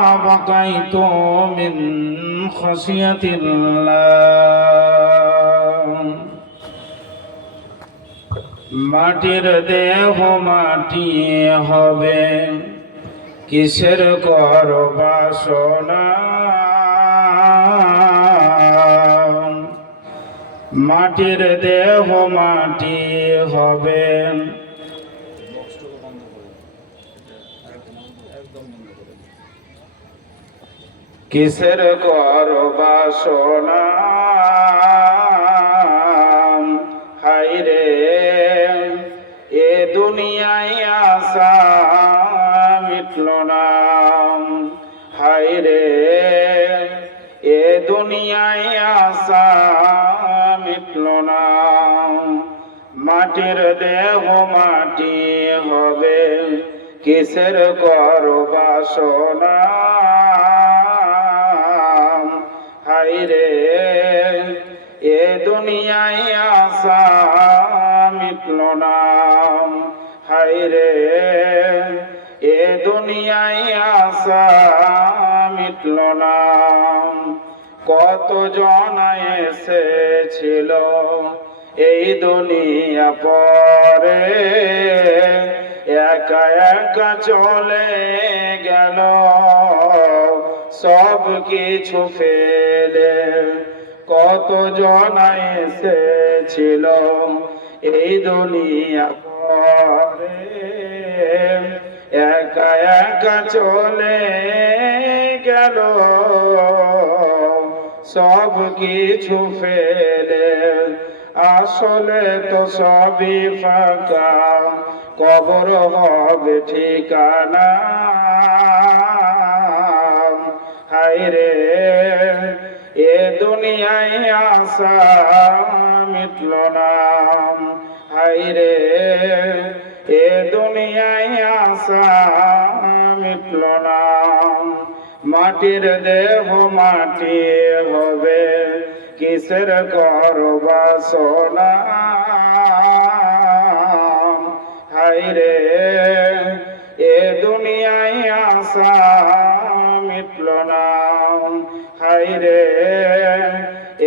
بقيت من خشية الله মাটির দেহ মাটি হবে কিসের কর বাসনা মাটির দেহ মাটি হবে কিসের কর বাসনা হায়রে এ দুনিয়ায় আশা মিটল না হায়রে এ দুনিয়ায় আশা মিটল না মাটির দেহ মাটি হবে কিসের কর বাসনা হায়রে এ দুনিয়ায় আশা মিটল না হায়রে এ দুনিয়ায় আশা মিটল না কত জন এসেছিল এই দুনিয়া পরে একা একা চলে গেল সব কিছু ফেলে কত জন এসেছিল এই দুনিয়া পরে একা একা চলে গেল সব কিছু ফেলে আসলে তো সবই ফাঁকা কবর হবে ঠিকানা হায়রে এ দুনিয়ায় আশা মিটল না হায়রে এ দুনিয়ায় আশা মিটল না মাটির দেহ মাটি হবে কিসের কর বাসনা হায়রে এ দুনিয়ায় আশা মিটল না হায়রে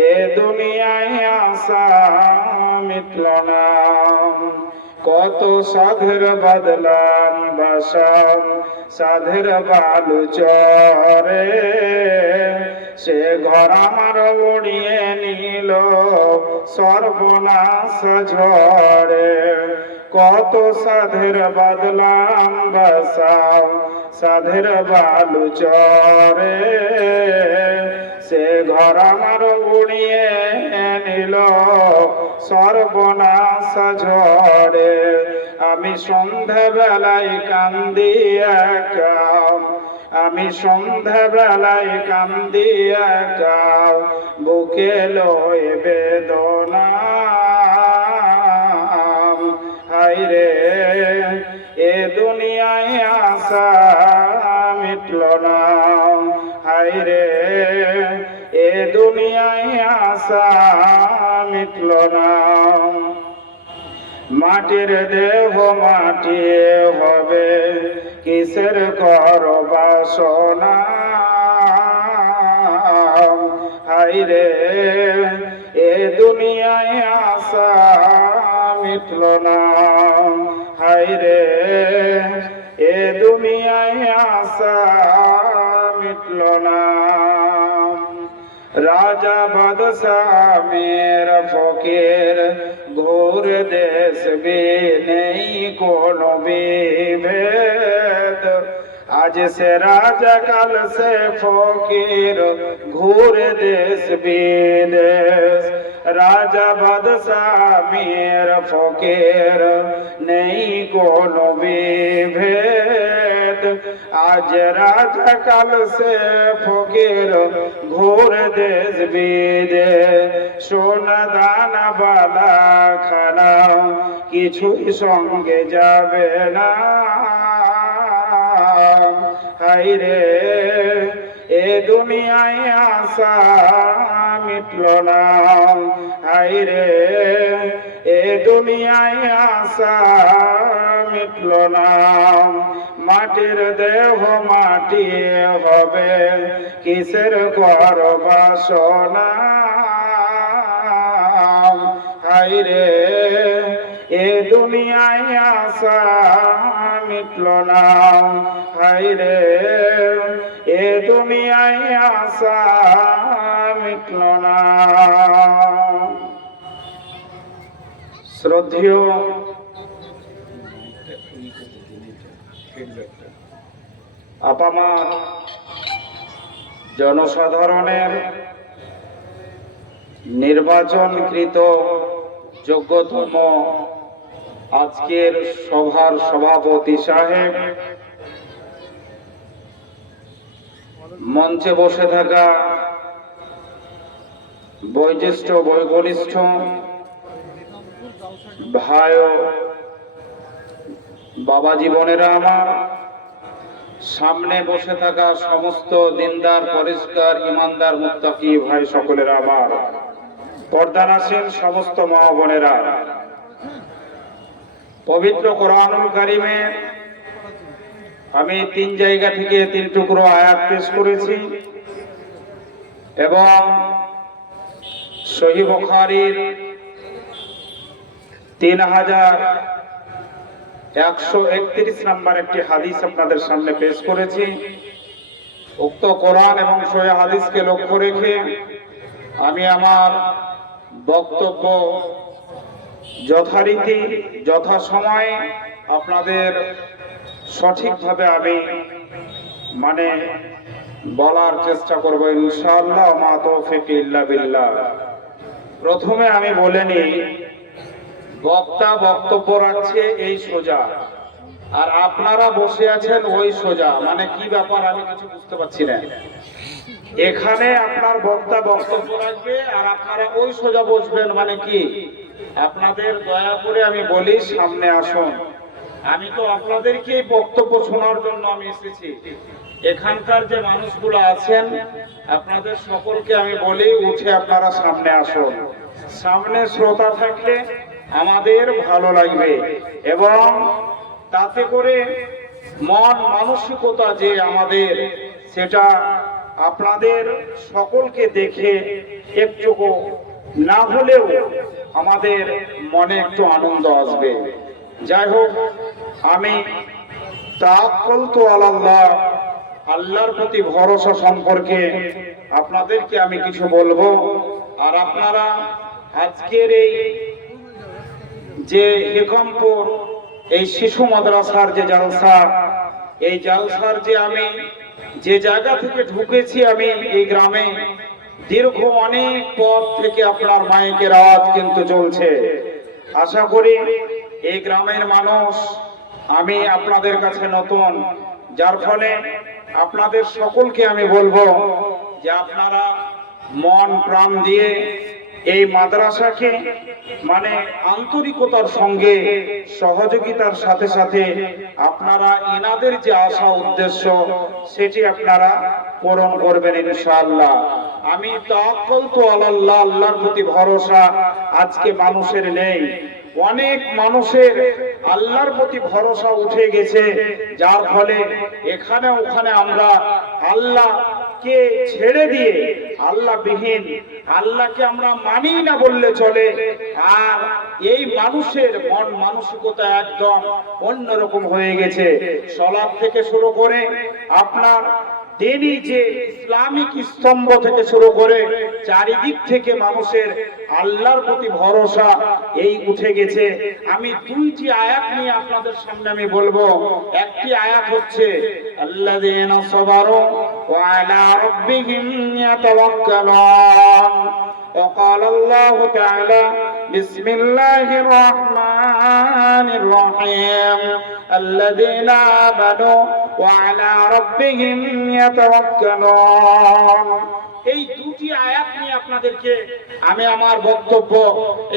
এ দুনিয়ায় আশা মিটল না কত সাধের বদলাম বাসাম সাধের বালু চরে সে ঘর আমার উড়িয়ে নিল সর্বনাশ ঝড়ে কত সাধের বদলাম বাসাম সাধের বালু চরে সে ঘর আমার উড়িয়ে নিল সর্বনাশ ঝড়ে আমি সন্ধ্যাবেলায় কান্দি একা আমি সন্ধ্যাবেলায় কান্দি একা বুকে লয়ে বেদনা হায়রে এ দুনিয়ায় আশা মিটল না হায়রে এ দুনিয়ায় আশা মিটল না মাটির দেহ মাটি হবে কিসের কর বাসনা হায়রে এ দুনিয়ায় আশা মিটল না হায়রে এ দুনিয়ায় আশা মিটল না রাজা বাদশাহ মের ফকির ঘোর দেশ বে নেই কোনো বিভেদ আজ সে রাজা কাল সে ফকির ঘোর দেশ বিদেশ রাজা বাদশাহ মের ফকির নেই কোনো বিভেদ আজ রাজা কাল সে ফকির ঘোর দেশ বিদেশ সোনা দানা বালা খানা কিছুই সঙ্গে যাবে না হায়রে এ দুনিয়ায় আশা মিটল না হায়রে এ দুনিয়ায় আশা মিটল না মাটির দেহ মাটি হবে, কিসের কর বাসনা। হায়রে এ দুনিয়ায় আশা মিটল না, হায়রে এ দুনিয়ায় আশা মিটল না। শ্রদ্ধেয় আপামার জনসাধারণের নির্বাচনকৃত যোগ্যতম আজকের সভার সভাপতি সাহেব, মঞ্চে বসে থাকা বয়োজ্যেষ্ঠ বয়োকনিষ্ঠ ভাই ও বাবা জীবনেরা আমার, সামনে বসে থাকা সমস্ত দিনদার পরিষ্কার ইমানদার মুত্তাকি ভাই সকলেরা আমার, পর্দানাসীন সমস্ত মা বোনেরা, পবিত্র কোরআনুল কারীমে আমি 3 জায়গা থেকে 3 টুকরো আয়াত পেশ করেছি এবং সহিহ বুখারীর 3131 নম্বর একটি হাদিস আপনাদের সামনে পেশ করেছি। উক্ত কোরআন এবং সহিহ হাদিসকে লক্ষ্য রেখে আমি আমার বক্তব্য যথারীতি যথাসময়ে আপনাদের সঠিকভাবে আমি বলার চেষ্টা করব ইনশাআল্লাহ। মা তৌফিক ইল্লা বিল্লাহ। প্রথমে আমি বলে নিই, বক্তা বক্তব্য রাখছে এই সোজা, আর আপনারা বসে আছেন ওই সোজা, কি ব্যাপার আমি কিছু বুঝতে পারছি না। এখানে আপনার বক্তা বক্তব্য রাখবে আর আপনারা ওই সোজা বসবেন, কি? আপনাদের দয়া করে আমি বলি সামনে আসুন। আমি তো আপনাদেরকে বক্তব্য শোনার জন্য আমি এসেছি। এখানকার যে মানুষগুলো আছেন আপনাদের সকলকে আমি বলি উঠে আপনারা সামনে আসুন। সামনে শ্রোতা থাকলে আমাদের ভালো লাগবে এবং তাতে করে মন মানসিকতা যে আমাদের, সেটা আপনাদের সকলকে দেখে একটু না হলেও আমাদের মনে একটু আনন্দ আসবে। যাই হোক, আমি তাওয়াক্কালতু আলাল্লাহ, আল্লাহর প্রতি ভরসা সম্পর্কে আপনাদেরকে আমি কিছু বলবো। আর আপনারা আজকের এই যে হেকমপুর এই শিশু মাদ্রাসার যে জালসা, এই জালসার যে আমি যে জায়গা থেকে ঢুকেছি, আমি এই গ্রামে দীর্ঘ অনেক পথ থেকে আপনার মাইকের আওয়াজ কিন্তু চলছে। আশা করি এই গ্রামের মানুষ, আমি আপনাদের কাছে নতুন, যার ফলে আপনাদের সকলকে আমি বলবো যে আপনারা মন প্রাণ দিয়ে এই মাদ্রাসাকে আন্তরিকতার সঙ্গে সহযোগিতার সাথে সাথে আপনারা এনাদের যে আশা উদ্দেশ্য সেটি আপনারা পূরণ করবেন ইনশাআল্লাহ। আমি তাওয়াক্কালতু আলাল্লাহ, আল্লাহর প্রতি ভরসা আজকে মানুষের নেই। অনেক মানুষের আল্লাহর প্রতি ভরসা উঠে গেছে, যার ফলে এখানে ওখানে আমরা আল্লাহকে ছেড়ে দিয়ে আল্লাহ বিহীন, আল্লাহকে আমরা মানি না বললে চলে। আর এই মানুষের মন মানসিকতা একদম অন্যরকম হয়ে গেছে। সালাত থেকে শুরু করে আপনার দিনই যে ইসলামিক স্তম্ভ থেকে শুরু করে চারিদিক থেকে মানুষের আল্লাহর প্রতি ভরসা এই উঠে গেছে। আমি 2টি আয়াত নিয়ে আপনাদের সামনে আমি বলবো। একটি আয়াত হচ্ছে আল্লাযীনা সাবারু ওয়া আলা রাব্বিহিম ইয়াতাওয়াক্কালুন। وقال الله تعالى بسم الله الرحمن الرحيم الذين آمنوا وعلى ربهم يتوكلون। এই 2টি আয়াত নিয়ে আপনাদেরকে আমি আমার বক্তব্য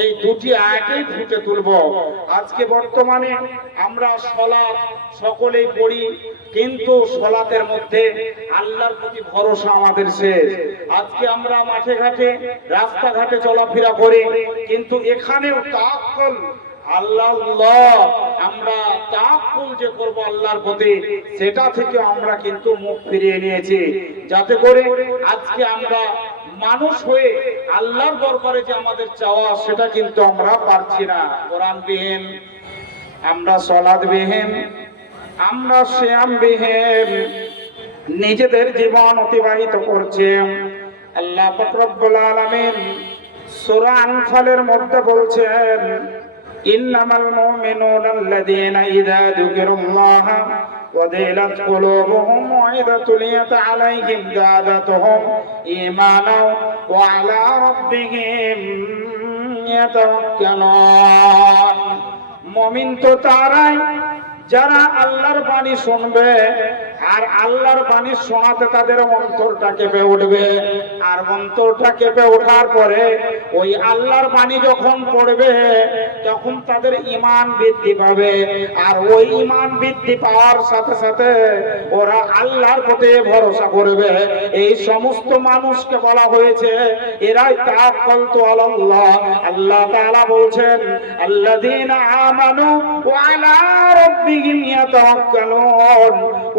এই 2টি আয়াতেই ফুটে তুলব। আজকে বর্তমানে আমরা সালাত সকলেই পড়ি, কিন্তু সালাতের মধ্যে আল্লাহর প্রতি ভরসা আমাদের শেষ। আজকে আমরা মাঠে ঘাটে রাস্তাঘাটে চলাফেরা করি, কিন্তু এখানেও তাওয়াক্কুল আল্লাহ আমরা তাওয়াক্কুল যে করব আল্লাহর প্রতি, সেটা থেকে আমরা কিন্তু মুখ ফিরিয়ে নিয়েছি, যাতে করে আজকে আমরা মানুষ হয়ে আল্লাহর দরবারে যে আমাদের চাওয়া সেটা কিন্তু আমরা পারছি না। কোরআনবিহীন, আমরা সালাতবিহীন, আমরা সিয়ামবিহীন নিজেদের জীবন অতিবাহিত করছি। আল্লাহ পাক রব্বুল আলামিন সূরা আনফালের মধ্যে বলছেন, ইন্নামাল মুমিনুনা আল্লাযীনা ইযা যুকিরাল্লাহ ওয়াজিলাত কুলুবুহুম ওয়া ইযা তুলিয়াত আলাইহিম যাদাতুহুম ঈমানাও ওয়া আলা রাব্বিহিম ইয়াতাওয়াক্কালুন। মুমিন তো তারাই যারা আল্লাহর বাণী শুনবে, আর আল্লাহর বাণী শোনাতে তাদের অন্তরটা কেঁপে উঠবে, আর অন্তরটা কেঁপে ওঠার পরে ওই আল্লাহর বাণী যখন পড়বে তখন তাদের ঈমান বৃদ্ধি পাবে, আর ওই ঈমান বৃদ্ধি পাওয়ার সাথে সাথে ওরা আল্লাহর প্রতি ভরসা করবে। এই সমস্ত মানুষকে বলা হয়েছে এরাই তাওয়াক্কালতু আলাল্লাহ। আল্লাহ তাআলা বলছেন, আল্লাযীনা আমানু ওয়া আলা রাব্বিহিম ইয়াতাওয়াক্কালুন,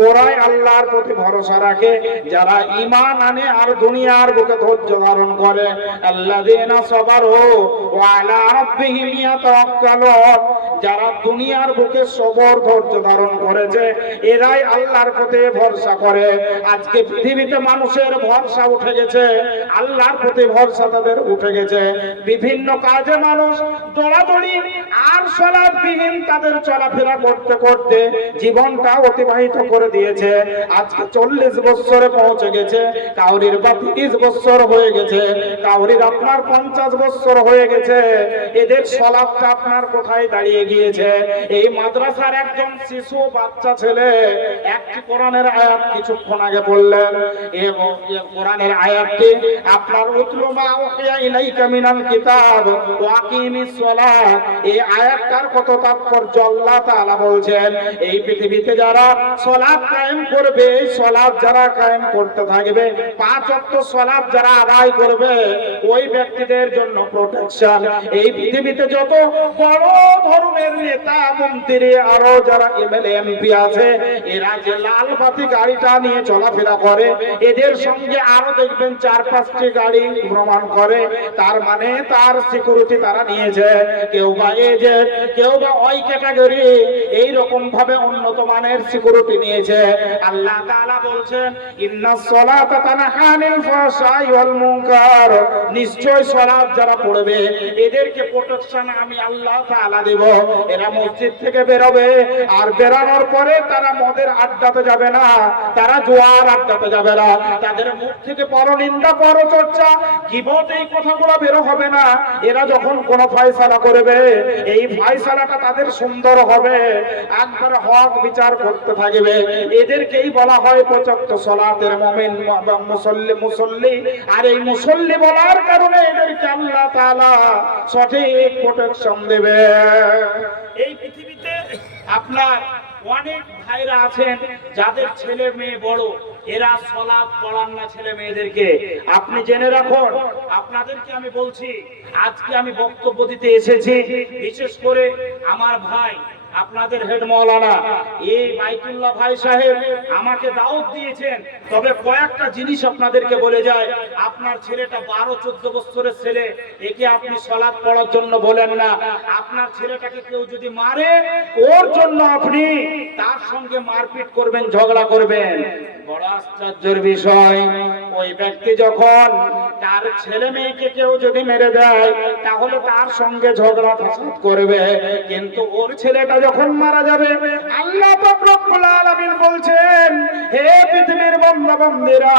ওরাই আল্লাহর প্রতি ভরসা রাখে যারা ঈমান আনে আর দুনিয়ার বুকে ধৈর্য ধারণ করে। আল্লাযীনা সাবারু ওয়া আলা রাব্বিহিম ইয়াতাওয়াক্কালুন, যারা দুনিয়ার বুকে সবর ধৈর্য ধারণ করেছে এরাই আল্লাহর প্রতি ভরসা করে। আজকে পৃথিবীতে মানুষের ভরসা উঠে গেছে, আল্লাহর প্রতি ভরসা তাদের উঠে গেছে। বিভিন্ন কাজে মানুষ দৌড়াদৌড়ি আর সালাতবিহীন তাদের চলাফেরা করতে করতে জীবনটা অতিবাহিত করে দিয়েছে। আজকে 40 বছরে পৌঁছে গেছে, কাউরির বা 30 বছর হয়ে গেছে, কাউরির আপনার 50 বছর হয়ে গেছে। এদের সালাতটা আপনার কোথায় দাঁড়িয়ে গিয়েছে? এই মাদ্রাসার একজন শিশু বাচ্চা ছেলে একটি কোরআনের আয়াত কিছুক্ষণ আগে বললেন, এবং এই কোরআনের আয়াতটি আপনার উতলু মা উহিয়া ইলাইকা মিনাল কিতাব ওয়া আকিমিস সালাত, এই আয়াতটার কত তাৎপর্য আল্লাহ তাআলা বলছেন। এই পৃথিবীতে যারা সালাত কায়েম করবে, এই সালাত যারা কায়েম করতে থাকবে, 5 ওয়াক্ত সালাত যারা আদায় করবে, ওই ব্যক্তিদের জন্য প্রোটেকশন। এই পৃথিবীতে যত বড় ধরনের নেতা মন্ত্রী আরো যারা এমএলএ এমপি আছে, এরা যে লাল বাতি গাড়িটা নিয়ে চলাফেরা করে, এদের সঙ্গে আরো দেখবেন 4-5টি গাড়ি ভ্রমণ করে, তার মানে তার সিকিউরিটি তারা নিয়েছে। কেউ বা এজেন্ট, কেউ বা ওই ক্যাটাগরি, এই রকম ভাবে উন্নত মানের সিকিউরিটি নিয়েছে। আল্লাহ তাআলা বলছেন, ইন্নাস সালাতা তানহা আনিল ফাহশাই ওয়াল মুনকার, নিশ্চয় সালাত যারা পড়বে এদেরকে প্রোটেকশন আমি আল্লাহ তাআলা দেব। এরা মসজিদ থেকে বেরোবে, আর বেরানোর পরে তারা মদের আড্ডাতে যাবে না, তারা জুয়ার আড্ডাতে যাবে না, তাদের মুখ থেকে পরনিন্দা পরচর্চা গীবত এই কথাগুলো বের হবে না। এরা যখন কোন ফয়সালা করবে, এই ফয়সালাটা তাদের সুন্দর হবে, একবার হক বিচার করতে থাকবে। এদেরকেই বলা হয় প্রচক্ত সালাতের মুমিন বা মুসল্লি। আর এই মুসল্লি বলার কারণে এদেরকে আল্লাহ তাআলা সঠিক প্রোটেকশন দেবে। এই পৃথিবীতে আপনার অনেক ভাইরা আছেন যাদের ছেলে মেয়ে বড়, এরা সালাত পড়ান না ছেলে মেয়েদেরকে। আপনি জেনে রাখুন, আপনাদেরকে আমি বলছি, আজকে আমি বক্তব্য দিতে এসেছি বিশেষ করে আমার ভাই আপনাদের হেড মাওলানা এই বাইতুল্লাহ ভাই সাহেব আমাকে দাওয়াত দিয়েছেন। তবে কয়েকটা জিনিস আপনাদেরকে বলে যায়, আপনার ছেলেটা 12-14 বছরের ছেলে, একে আপনি সালাত পড়ার জন্য বলেন না। আপনার ছেলেটাকে কেউ যদি মারে, ওর জন্য আপনি তার সঙ্গে মারপিট করবেন, ঝগড়া করবেন। বড় আশ্চর্যের বিষয়, ওই ব্যক্তি যখন তার ছেলে মেয়েকে কেউ যদি মেরে দেয়, তাহলে তার সঙ্গে ঝগড়া ফাসাদ করবে। কিন্তু ওর ছেলেটা যখন মারা যাবে, আল্লাহ পাক রব্বুল আলামিন বলছেন, হে পৃথিবীর বান্দা বান্দীরা,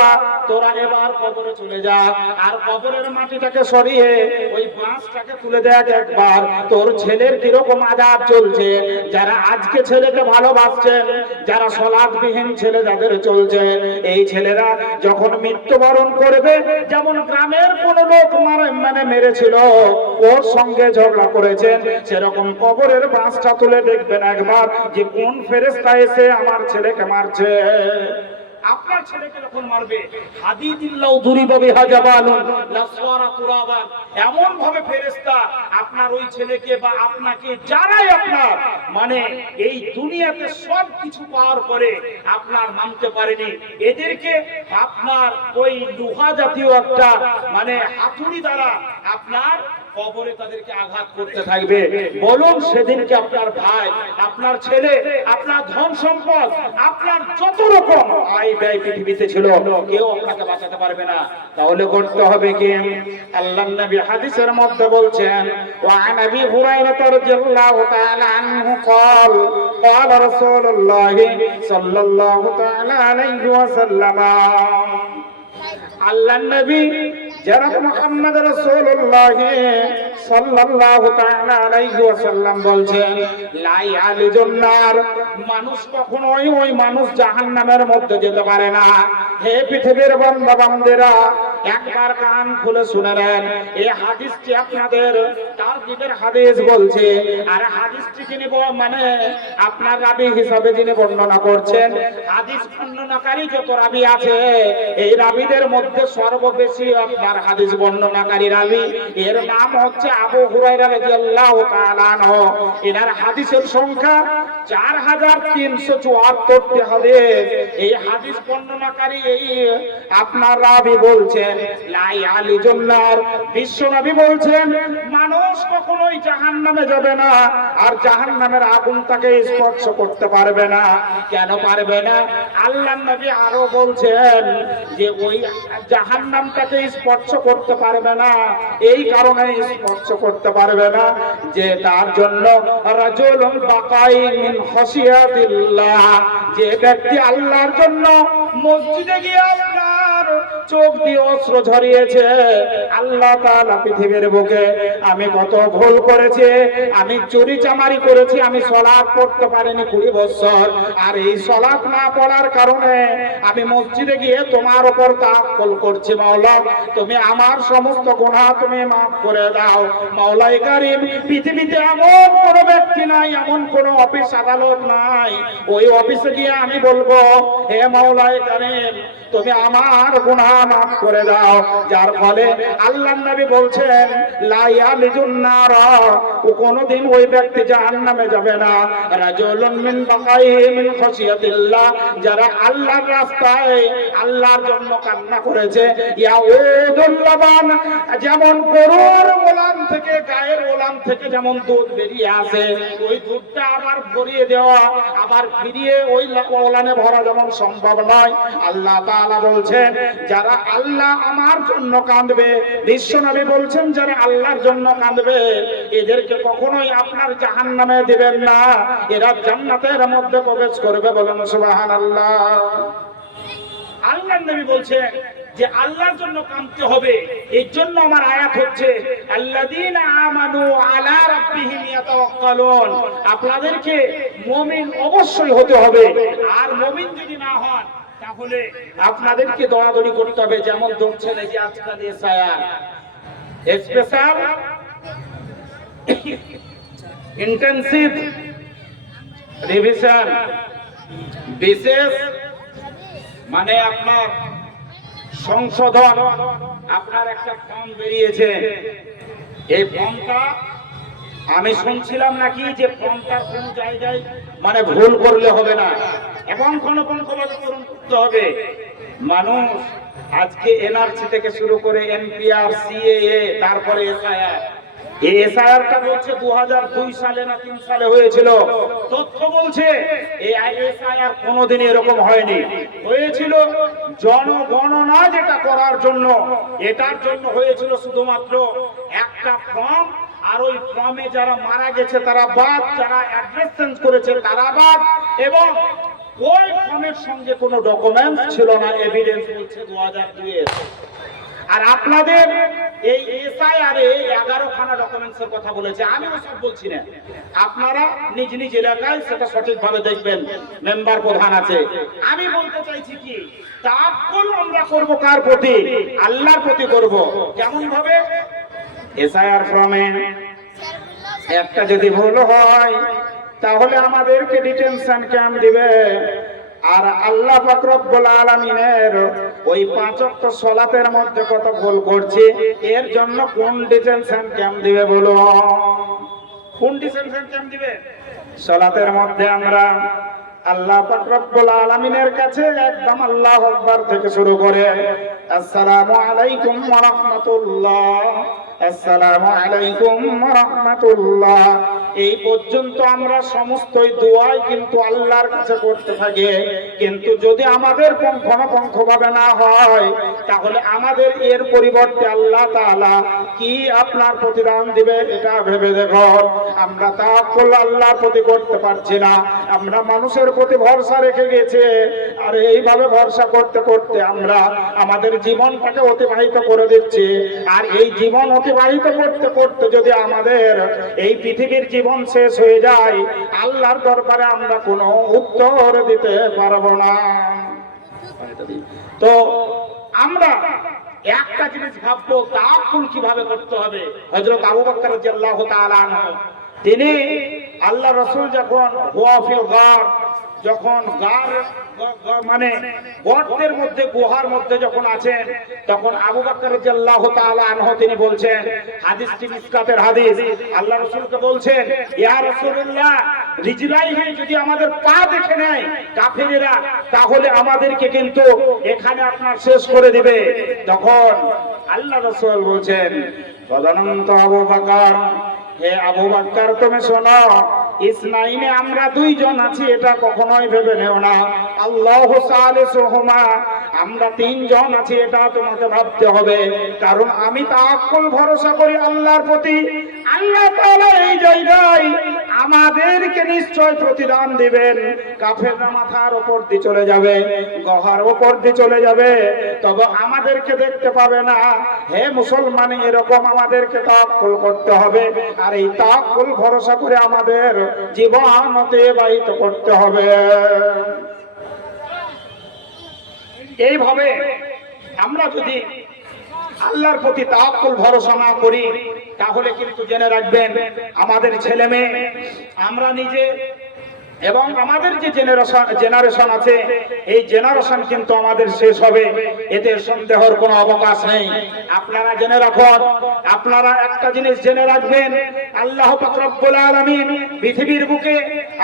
তোরা এবার কবরে চলে যা, আর কবরের মাটিটাকে সরিয়ে ওই বাঁশটাকে তুলে দেখ একবার, তোর ছেলের কিরকম আযাব চলছে। যারা আজকে ছেলেকে ভালোবাসছেন, যারা সালাতবিহীন ছেলে যাদের চলছে, এই ছেলেরা যখন মৃত্যুবরণ করবে, যেমন গ্রামের কোন লোক মেরেছিল, ওর সঙ্গে ঝগড়া করেছেন, সেরকম কবরের বাঁশটা তুলে দেখবেন একবার যে কোন ফেরেশতা এসে আমার ছেলেকে মারছে। আপনার ছেলেকে যখন মারবে হাদিদিল্লাহু দুরিবা বিহা জাবালুন লাসওয়ারা তুরাবান, এমন ভাবে ফেরেশতা আপনার ওই ছেলেকে বা আপনাকে যারাই আপনার মানে এই দুনিয়াতে সব কিছু পাওয়ার পরে আপনার মানতে পারেনি, এদেরকে আপনার ওই লোহা জাতীয় একটা মানে হাতুড়ি দ্বারা আপনার কবরে তাদেরকে আঘাত করতে থাকবে। বলুন সেদিনকে আপনার ভাই, আপনার ছেলে, আপনার ধন সম্পদ, আপনার যত রকম আয় ব্যয় পৃথিবীতে ছিল, কেউ আপনাকে বাঁচাতে পারবে না। তাহলে করতে হবে কি? আল্লাহর নবী হাদিসের মধ্যে বলছেন, ওয়া আন আবি হুরায়রা রাদিয়াল্লাহু তাআলা আনহু قال قال رسول الله صلى الله تعالى عليه وسلم, আল্লাহর নবী জনাব মুহাম্মদ রাসূলুল্লাহ সাল্লাল্লাহু তাআলা আলাইহি ওয়াসাল্লাম বলছেন, লা ইয়ালিজুন নার, মানুষ কখনোই ওই মানুষ জাহান্নামের মধ্যে যেতে পারে না। হে পৃথিবীর বান্দা বান্দেরা, একবার কান খুলে শুনে নেন, এই হাদিসটি আপনাদের তারগিবের হাদিস বলছে। আর হাদিসটি যিনি মানে আপনার রাবি হিসাবে যিনি বর্ণনা করছেন, হাদিস বর্ণনাকারী যত রাবি আছে, এই রাবিদের মধ্যে সর্ববেশি আপনার হাদিস বর্ণনাকারী রাবি, এর নাম হচ্ছে আবু হুরায়রা রাদিয়াল্লাহু তাআলা আনহু। এনার হাদিসের সংখ্যা 4374টি হাদিস। এই হাদিস বর্ণনাকারী এই আপনার রাবি বলছেন, লা ইয়ালিজুন নার, বিশ্বনবী বলছেন মানুষ কখনোই জাহান্নামে যাবে না, আর জাহান্নামের আগুন তাকে স্পর্শ করতে পারবে না। কেন পারবে না? আল্লাহর নবী আরো বলছেন যে ওই জাহান্নামটাকে স্পর্শ করতে পারবে না, এই কারণে স্পর্শ করতে পারবে না যে তার জন্য রাজুলুন বাকাই মিন খাশিয়াতিল্লাহ, যে ব্যক্তি আল্লাহর জন্য মসজিদে গিয়ে আপনার চোখ দিয়ে অশ্রু ঝরিয়েছে। আল্লাহ তাআলা পৃথিবীর বুকে আমি কত ভুল করেছি, আমি চুরি চামারি করেছি, আমি সালাত পড়তে পারিনি 20 বছর, আর এই সালাত না পড়ার কারণে আমি মসজিদে গিয়ে তোমার উপর তাওয়াক্কুল করছি। মাওলা, তুমি আমার সমস্ত গুনাহ তুমি মাফ করে দাও। মাওলাই কারীম, পৃথিবীতে এমন কোন ব্যক্তি নাই, এমন কোন অফিস আদালত নাই, ওই অফিসে গিয়ে আমি বলবো, হে মাওলাই কারীম, তুমি আমার গুনাহ মাফ করে দাও। যার ফলে আল্লাহর নবী বলছেন, লা ইয়ালিজুন নার, ও কোনদিন ওই ব্যক্তি জাহান্নামে যাবে না। রাজুলুন মিন বাকাই মিন খাশিয়াতিল্লাহ, যারা আল্লাহর রাস্তায় আল্লাহর জন্য কান্না করেছে। ইয়াউদুল লাবান, যেমন গরুর ওলান থেকে, গায়ের ওলান থেকে যেমন দুধ বেরিয়ে আসে, ওই দুধটা আবার ভরিয়ে দেওয়া, আবার ফিরিয়ে ওই ওলানে ভরা যেমন সম্ভব নয়। আল্লাহ তাআলা বলছেন, যারা আল্লাহ আমার জন্য কাঁদবে, বিশ্বনবী বলছেন যারা আল্লাহর জন্য কাঁদবে, এদেরকে কখনোই আপনার জাহান্নামে দিবেন না, এরা জান্নাতের মধ্যে প্রবেশ করবে। বলেন সুবহানাল্লাহ। আল্লাহর নবী বলছেন যে আল্লাহর জন্য কাঁদতে হবে। এর জন্য আমার আয়াত হচ্ছে, আল্লাযীনা আমানু আলা রাব্বিহিম ইয়াতাওয়াক্কালুন, আপনাদেরকে মুমিন অবশ্যই হতে হবে। আর মুমিন যদি না হন, তাহলে আপনাদেরকে দৌড়াদৌড়ি করতে হবে। যেমন দৌড়ছেন এই যে আজকাল এসআইআর, স্পেশাল ইন্টেনসিভ রিভিশন, বিশেষ মানে আপনার সংশোধন, আপনার একটা ফর্ম বেরিয়েছে। এই ফর্মটা আমি শুনছিলাম নাকি যে ফর্মটার কোন জায়গায় মানে ভুল করলে হবে না, এবং কোনো ভাবে পূরণ করতে হবে। মানুষ আজকে এনআরসি থেকে শুরু করে এনপিআর, সিএএ, তারপরে এসআইআর, এই এসআইআরটা বলছে 2002 সালে না 3 সালে হয়েছিল। তথ্য বলছে এই এসআইআর কোনোদিন এরকম হয়নি। হয়েছিল জনগণনা যেটা করার জন্য, এটার জন্য হয়েছিল শুধুমাত্র একটা ফর্ম, আর ওই ফর্মে যারা মারা গেছে তারা বাদ, যারা অ্যাড্রেস চেঞ্জ করেছে তারা বাদ, এবং ওই ফর্মের সঙ্গে কোনো ডকুমেন্টস ছিল না, এভিডেন্স বলছে 2002 এর। আর আপনাদের এই এসআইআরে 11খানা ডকুমেন্টসের কথা বলেছে, আমি ওসব বলছি না, আপনারা নিজ নিজ এলাকায় সেটা সঠিকভাবে দেখবেন, মেম্বার প্রধান আছে। আমি বলতে চাইছি কি, তাওয়াক্কুল আমরা করব কার প্রতি? আল্লাহর প্রতি করব। কেমন ভাবে? এসআইআর ফর্মে একটা যদি ভুল হয়, তাহলে আমাদেরকে ডিটেনশন ক্যাম্প দিবে, আর আল্লাহ পাক রব্বুল আলামিনের ওই 5 ওয়াক্ত সালাতের মধ্যে কত ভুল করছে, এর জন্য কোন ডিটেনশন ক্যাম্প দিবে বলো? কোন ডিটেনশন ক্যাম্প দিবে? সালাতের মধ্যে আমরা আল্লাহ পাক রব্বুল আলামিনের কাছে একদম আল্লাহু আকবার থেকে শুরু করে আসসালামু আলাইকুম ওয়া রাহমাতুল্লাহ, আসসালামু আলাইকুম ওয়া রাহমাতুল্লাহ, এই পর্যন্ত আমরা সমস্ত দোয়াই কিন্তু আল্লাহর কাছে করতে থাকি। কিন্তু যদি আমাদের পুঙ্খানুপুঙ্খভাবে না হয়, তাহলে আমাদের এর পরিবর্তে আল্লাহ তাআলা কি আপনার প্রতিদান দিবে এটা ভেবে দেখো। আমরা তাওয়াক্কুল আল্লাহর প্রতি করতে পারছি না, আমরা মানুষের প্রতি ভরসা রেখে গেছি। আর এইভাবে ভরসা করতে করতে আমরা আমাদের জীবনটাকে অতিবাহিত করে দিচ্ছি। আর এই জীবন অতিবাহিত করতে করতে যদি আমাদের এই পৃথিবীর জীবন শেষ হয়ে যায়, আল্লাহর দরবারে আমরা কোনো উত্তর দিতে পারবো না। তো আমরা একটা জিনিস ভাববো, তাওয়াক্কুল কিভাবে করতে হবে। হযরত আবু বকর রাদিয়াল্লাহু তাআলা আনহু, তিনি আল্লাহ রাসূল যখন হুয়াফিল গার, যখন গার মানে গর্তের মধ্যে, গুহার মধ্যে যখন আছেন, তখন আবু বকর রাদিয়াল্লাহু তাআলা আনহু তিনি বলছেন, হাদিসটি মিসকাতের হাদিস, আল্লাহ রাসূলকে বলছেন, ইয়া রাসূলুল্লাহ, রিজলাইহি, যদি আমাদের পা দেখে নেয় কাফেরেরা, তাহলে আমাদেরকে কিন্তু এখানে আপনার শেষ করে দিবে। তখন আল্লাহ রাসূল বলছেন, বদনন্ত আবু বকর, হে আবু বকর তুমি শোনো, ইসনাইনে আমরা দুইজন আছি এটা কখনোই ভেবে নেও না। আল্লাহু সালিসুহুমা, আমরা তিনজন আছি এটা তোমাকে ভাবতে হবে। কারণ আমি তাওয়াক্কুল ভরসা করি আল্লাহর প্রতি। আল্লাহ তাআলা এই জায়গায় আমাদেরকে নিশ্চয় প্রতিদান দিবেন। কাফেররা মাথার উপর দিয়ে চলে যাবে, গহার উপর দিয়ে চলে যাবে, তবে আমাদেরকে দেখতে পাবে না। হে মুসলমান, এরকম আমাদেরকে তাওয়াক্কুল করতে হবে। আর এই তাওয়াক্কুল ভরসা করে আমাদের জীবন অতিবাহিত করতে হবে। এইভাবে আমরা যদি আল্লাহর প্রতি তাওয়াক্কুল ভরসা না করি, তাহলে কিন্তু জেনে রাখবেন আমাদের ছেলে মেয়ে, আমরা নিজে এবং আমাদের যে জেনারেশন আছে, এই জেনারেশন কিন্তু আমাদের শেষ হবে, এতে সন্দেহের কোনো অবকাশ নেই। আপনারা জেনে রাখুন, আপনারা একটা জিনিস জেনে রাখবেন, আল্লাহ পাক রব্বুল আলামিন পৃথিবীর বুকে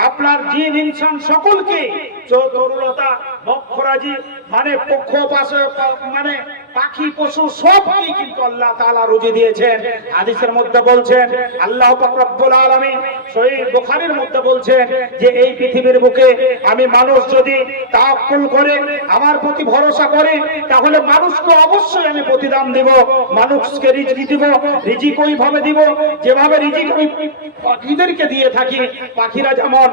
আপনার জিন ইনসান সকলকে তরুলতা, বক্ষরাজি, মানে পক্ষ পাশে, মানে পাখি পশু সবকেই কিন্তু আল্লাহ তাআলা রুজি দিয়েছেন। হাদিসের মধ্যে বলছেন, আল্লাহ পাক রব্বুল আলামিন সহিহ বুখারীর মধ্যে বলছেন যে এই পৃথিবীর বুকে আমি মানুষ যদি তাওয়াক্কুল করে, আমার প্রতি ভরসা করে, তাহলে মানুষকে অবশ্যই আমি প্রতিদান দেব, মানুষকে রিজিক দিব। রিজিক ওইভাবে দিব যেভাবে রিজিক আমি পাখিদেরকে দিয়ে থাকি। পাখিরা যেমন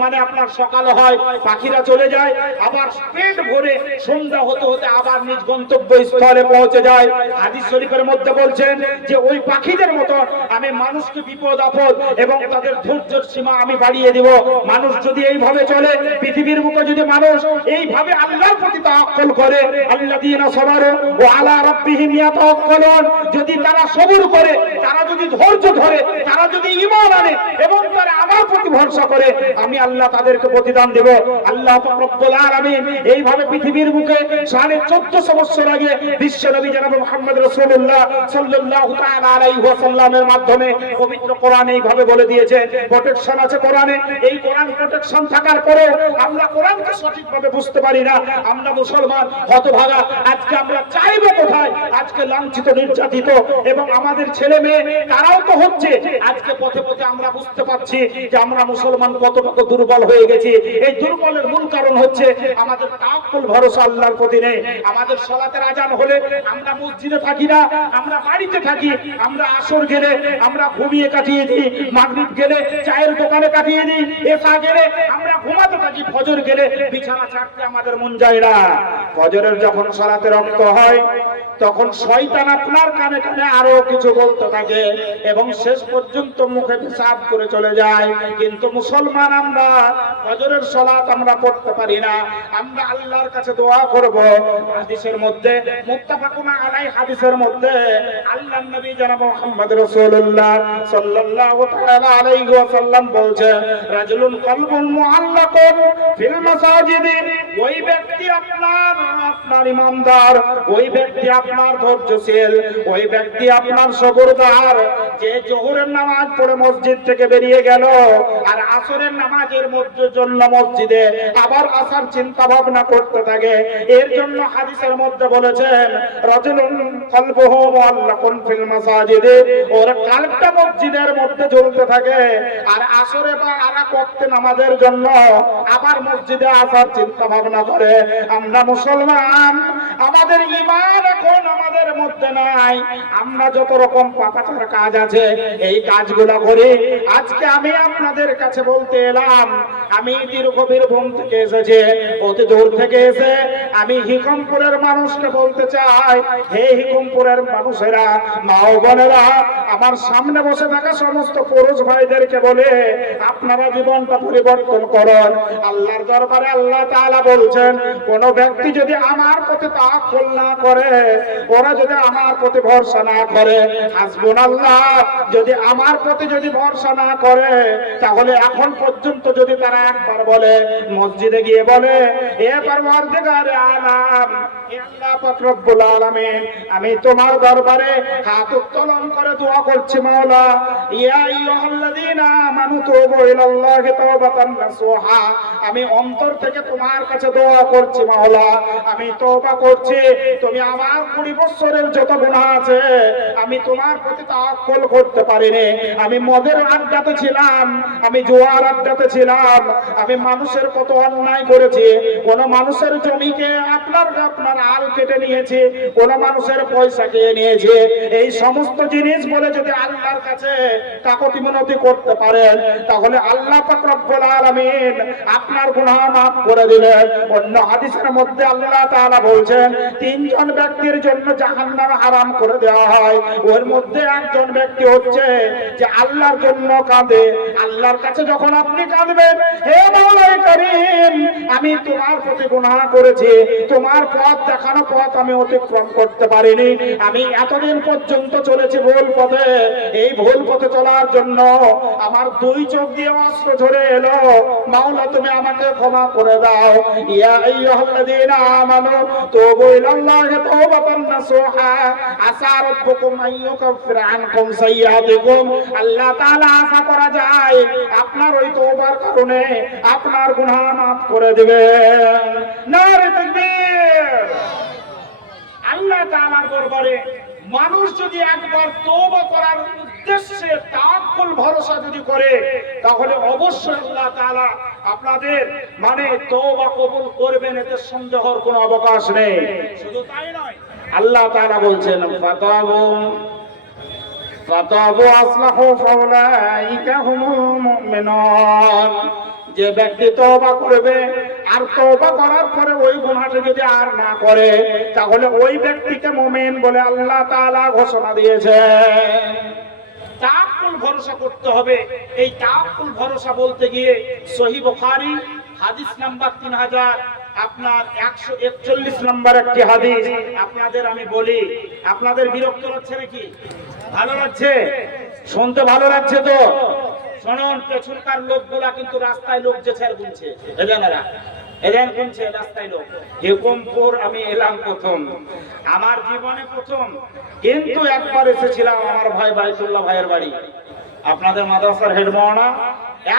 মানে আপনার সকাল হয়, পাখিরা চলে যায়, আবার পেট ভরে সন্ধ্যা হতে হতে আবার নিজ গন্তব্য স্থলে পৌঁছে যায়। হাদিস শরীফের মধ্যে বলছেন যে ওই পাখিদের মতো আমি মানুষকে বিপদ আপদ এবং তাদের ধৈর্যের সীমা আমি বাড়িয়ে দিব। মানুষ যদি এইভাবে চলে, পৃথিবীর বুকে যদি মানুষ এইভাবে আল্লাহর প্রতি তাওয়াক্কুল করে, আল্লাযীনা সাবারু ওয়া আলা রাব্বিহিম ইয়াতাওয়াক্কালুন, যদি তারা সবর করে, তারা যদি ধৈর্য ধরে, তারা যদি ঈমান আনে এবং তারা আমার প্রতি ভরসা করে, আমি আল্লাহ তাদেরকে প্রতিদান দেব। আল্লাহ পাক রব্বুল আলামিন এইভাবে পৃথিবীর বুকে 1450 বছর আগে বিশ্ব নবী জনাব মুহাম্মদ রাসূলুল্লাহ সাল্লাল্লাহু তাআলা আলাইহি ওয়াসাল্লামের মাধ্যমে পবিত্র কোরআন এইভাবে বলে দিয়েছে। প্রোটেকশন আছে কোরআনে। এই কোরআন প্রোটেকশন থাকার পরে আমরা কোরআনকে সঠিকভাবে বুঝতে পারি না। আমরা মুসলমান হতভাগা। আজকে আমরা চাইবো কোথায়? আজকে লাঞ্ছিত, নির্যাতিত এবং আমাদের ছেলে মেয়ে তারাও তো হচ্ছে। আজকে পথে পথে আমরা বুঝতে পারছি যে আমরা মুসলমান কতটুকু দুর্বল হয়ে গেছি। এই দুর্বলের মূল কারণ হচ্ছে আমাদের তাওয়াক্কুল ভরসা আল্লাহর প্রতি নেই। আমাদের সালাতের আজান হলে আমরা মসজিদে থাকি না, আমরা বাড়িতে থাকি। আমরা আসর গেলে আমরা ঘুমিয়ে কাটিয়ে দিই, মাগরিব গেলে চায়ের দোকানে কাটিয়ে দিই, এশা গেলে আমরা ঘুমাতে থাকি, ফজর গেলে বিছানা ছাড়তে আমাদের মন যায় না। ফজরের যখন সালাতের রক্ত হয়, তখন শয়তান আপনার কানে কানে আরো কিছু বলতে থাকে এবং শেষ পর্যন্ত মুখে পেশাব করে চলে যায়। কিন্তু মুসলমান আমরা ফজরের সালাত আমরা আমরা করতে পারি না, আমরা আল্লাহর কাছে দোয়া করব। হাদিসের মধ্যে মুত্তাফাকুন আলাই হাদিসের মধ্যে আল্লাহর নবী জনাব মুহাম্মদ রাসূলুল্লাহ সাল্লাল্লাহু তাআলা আলাইহি ওয়াসাল্লাম বলছেন, রাজুলুন কলবুন মুআল্লাকুন ফিল মাসাজিদি, ওই ব্যক্তি আপনার ইমানদার, ওই ব্যক্তি আপনার ধৈর্যশীল, ওই ব্যক্তি আপনার সবরদার, যে জোহরের নামাজ পড়ে মসজিদ থেকে বেরিয়ে গেল আর আসরের নামাজের মধ্যে জন্য মসজিদে আবার আসার চিন্তা ভাবনা করতে থাকে। এর জন্য হাদিসের মধ্যে বলেছেন, রাজুলুন কলবুহু মুআল্লাকুন ফিল মাসাজিদি, ওর কালটা মসজিদের মধ্যে ঝুলতে থাকে আর আসরে বা আরাক ওয়াক্তে নামাজের জন্য আবার মসজিদে আসার চিন্তা ভাবনা করে। আমরা মুসলমান, আমাদের ঈমান এখন আমাদের মধ্যে নাই, আমরা যত রকম পাপাচার কাজ আছে এই কাজগুলো করি। আজকে আমি আপনাদের কাছে বলতে এলাম, আমি দীর্ঘ বীরভূম থেকে এসেছি, অতি দূর থেকে এসে আমি হিকমপুরের মানুষকে বলতে চাই, হে হিকমপুরের মানুষেরা, মা ও বোনেরা, আমার সামনে বসে থাকা সমস্ত পুরুষ ভাইদেরকে বলে আপনারা জীবনটা পরিবর্তন করুন। আল্লাহর দরবারে আল্লাহ তাআলা বলছেন, কোন ব্যক্তি যদি আমার প্রতি তাওয়াক্কুল না করে, ওরা যদি আমার প্রতি ভরসা না করে, হাসবুনাল্লাহ যদি আমার প্রতি যদি ভরসা না করে, তাহলে এখন পর্যন্ত যদি তারা একবার বলে, মসজিদে গিয়ে বলে, হে পরওয়ারদিগারে আলাম, হে আল্লাহ পাক রব্বুল আলামিন, আমি তোমার দরবারে হাত উত্তোলন করে দোয়া করছি মাওলা, ইয়া আইয়ুহাল্লাযীনা আমানু তুবু ইলাল্লাহি তাওবাতান নাসুহা, আমি অন্তর থেকে তোমার কাছে দোয়া করছি মাওলা, আমি তওবা করছি, তুমি আমার 20 বছরের যত গুনাহ আছে আমি তোমার প্রতি তাওয়াক্কুল করতে পারিনি, আমি মদের আড্ডাতে ছিলাম, আমি জুয়ার আড্ডাতে ছিলাম, আমি মানুষের কত অন্যায় করেছি, কোন মানুষের জমিকে আপনার আল কেটে নিয়েছি, কোন মানুষের পয়সা খেয়ে নিয়েছি। এই সমস্ত জিনিস বলে যদি আল্লাহর কাছে কাকুতি মিনতি করতে পারেন, তাহলে আল্লাহ পাক রব্বুল আলামিন আপনার গুনাহ মাফ করে দিবেন। অন্য হাদিসের মধ্যে আল্লাহ তাআলা বলছেন, 3 জন ব্যক্তির জন্য জাহান্নাম হারাম করে দেওয়া হয়, ওর মধ্যে একজন ব্যক্তি হচ্ছে যে আল্লাহর জন্য কাঁদে। আল্লাহর কাছে যখন আপনি কাঁদবেন, হে মাওলাই করিম, আমি তোমার প্রতি গুনাহ করেছি, তোমার পথ দেখানো পথ আমি অতিক্রম করতে পারিনি, আমি এতদিন পর্যন্ত চলেছি ভুল পথে, এই ভুল পথে চলার জন্য আমার 2 চোখ দিয়ে অশ্রু ঝরে এলো, মাওলা তুমি আমাকে ক্ষমা করে দাও। ইয়া আইয়ুহাল্লাযীনা আমানু তুবু ইলাল্লাহি তাওবাতান নাসুহা আসা রাব্বুকুম আন ইউকাফিরা আনকুম সাইয়্যাতিকুম, আল্লাহ তাআলা আশা করা যায় আপনার ওই তওবার কারণে আপনার গুনাহ মাফ করে দিবেন। নারে তাকবীর। আল্লাহ তাআলার দরবারে মানুষ যদি একবার তওবা করার উদ্দেশ্যে তাওয়াক্কুল ভরসা যদি করে, তাহলে অবশ্যই আল্লাহ তাআলা আপনাদের তওবা কবুল করবেন, এতে সন্দেহের কোনো অবকাশ নেই। শুধু তাই নয়, আল্লাহ তাআলা বলছেন, ফাতাবু আসলাহু ফাউলাইকা হুমুল মুমিনুন, যে ব্যক্তি তওবা করবে আর তওবা করার পরে ওই গুনাহটা যদি আর না করে, তাহলে ওই ব্যক্তিকে মুমিন বলে আল্লাহ তাআলা ঘোষণা দিয়েছেন। তাওয়াক্কুল ভরসা করতে হবে। এই তাওয়াক্কুল ভরসা বলতে গিয়ে সহিহ বুখারী হাদিস নাম্বার 3141 নম্বর একটি হাদিস আপনাদের আমি বলি। আপনাদের বিরক্ত লাগছে নাকি? ভালো লাগছে? শুনতে ভালো লাগছে তো? শুনুন, পেছনকার লোকগুলা কিন্তু রাস্তায় লোক যে ছেড়ে গুনছে, এদের গুনছে রাস্তায় লোক। হিকমপুর আমি এলাম প্রথম, আমার জীবনে প্রথম, কিন্তু একবার এসেছিলাম আমার ভাই বাইতুল্লাহ ভাইয়ের বাড়ি, আপনাদের মাদ্রাসার হেড মাওলানা,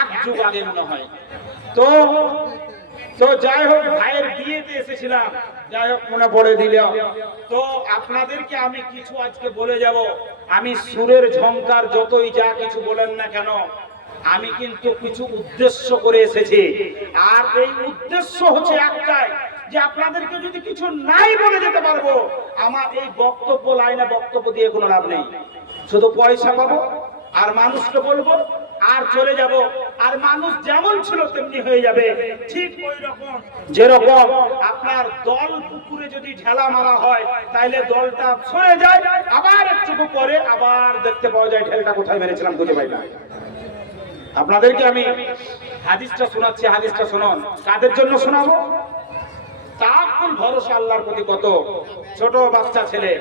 1 যুগ আগে মনে হয়। তো যাই হোক, ভাইয়ের বিয়েতে এসেছিলাম, যাই হোক মনে পড়ে দিল। তো আপনাদেরকে আমি কিছু আজকে বলে যাব। আমি সুরের ঝংকার যতই যা কিছু বলেন না কেন, আমি কিন্তু কিছু উদ্দেশ্য করে এসেছি, আর এই উদ্দেশ্য হচ্ছে একটাই, যে আপনাদেরকে যদি কিছু নাই বলে যেতে পারবো, আমার এই বক্তব্য লাইনে বক্তব্য দিয়ে কোনো লাভ নেই। শুধু পয়সা পাবো আর মানুষকে বলবো আর চলে যাব, আর মানুষ যেমন ছিল তেমনি হয়ে যাবে। ঠিক ওই রকম যেরকম আপনার দল পুকুরে যদি ঢেলা মারা হয়, তাইলে দলটা সরে যায়, আবার একটু পরে আবার দেখতে পাওয়া যায় ঢেলটা কোথায় মেরেছিলাম খুঁজে পাই না। আপনাদেরকে আমি হাদিসটা শোনাচ্ছি, হাদিসটা শুনুন। কাদের জন্য শোনাবো? তাকুল ভরসা আল্লাহর প্রতি কত ছোট বাচ্চা ছেলে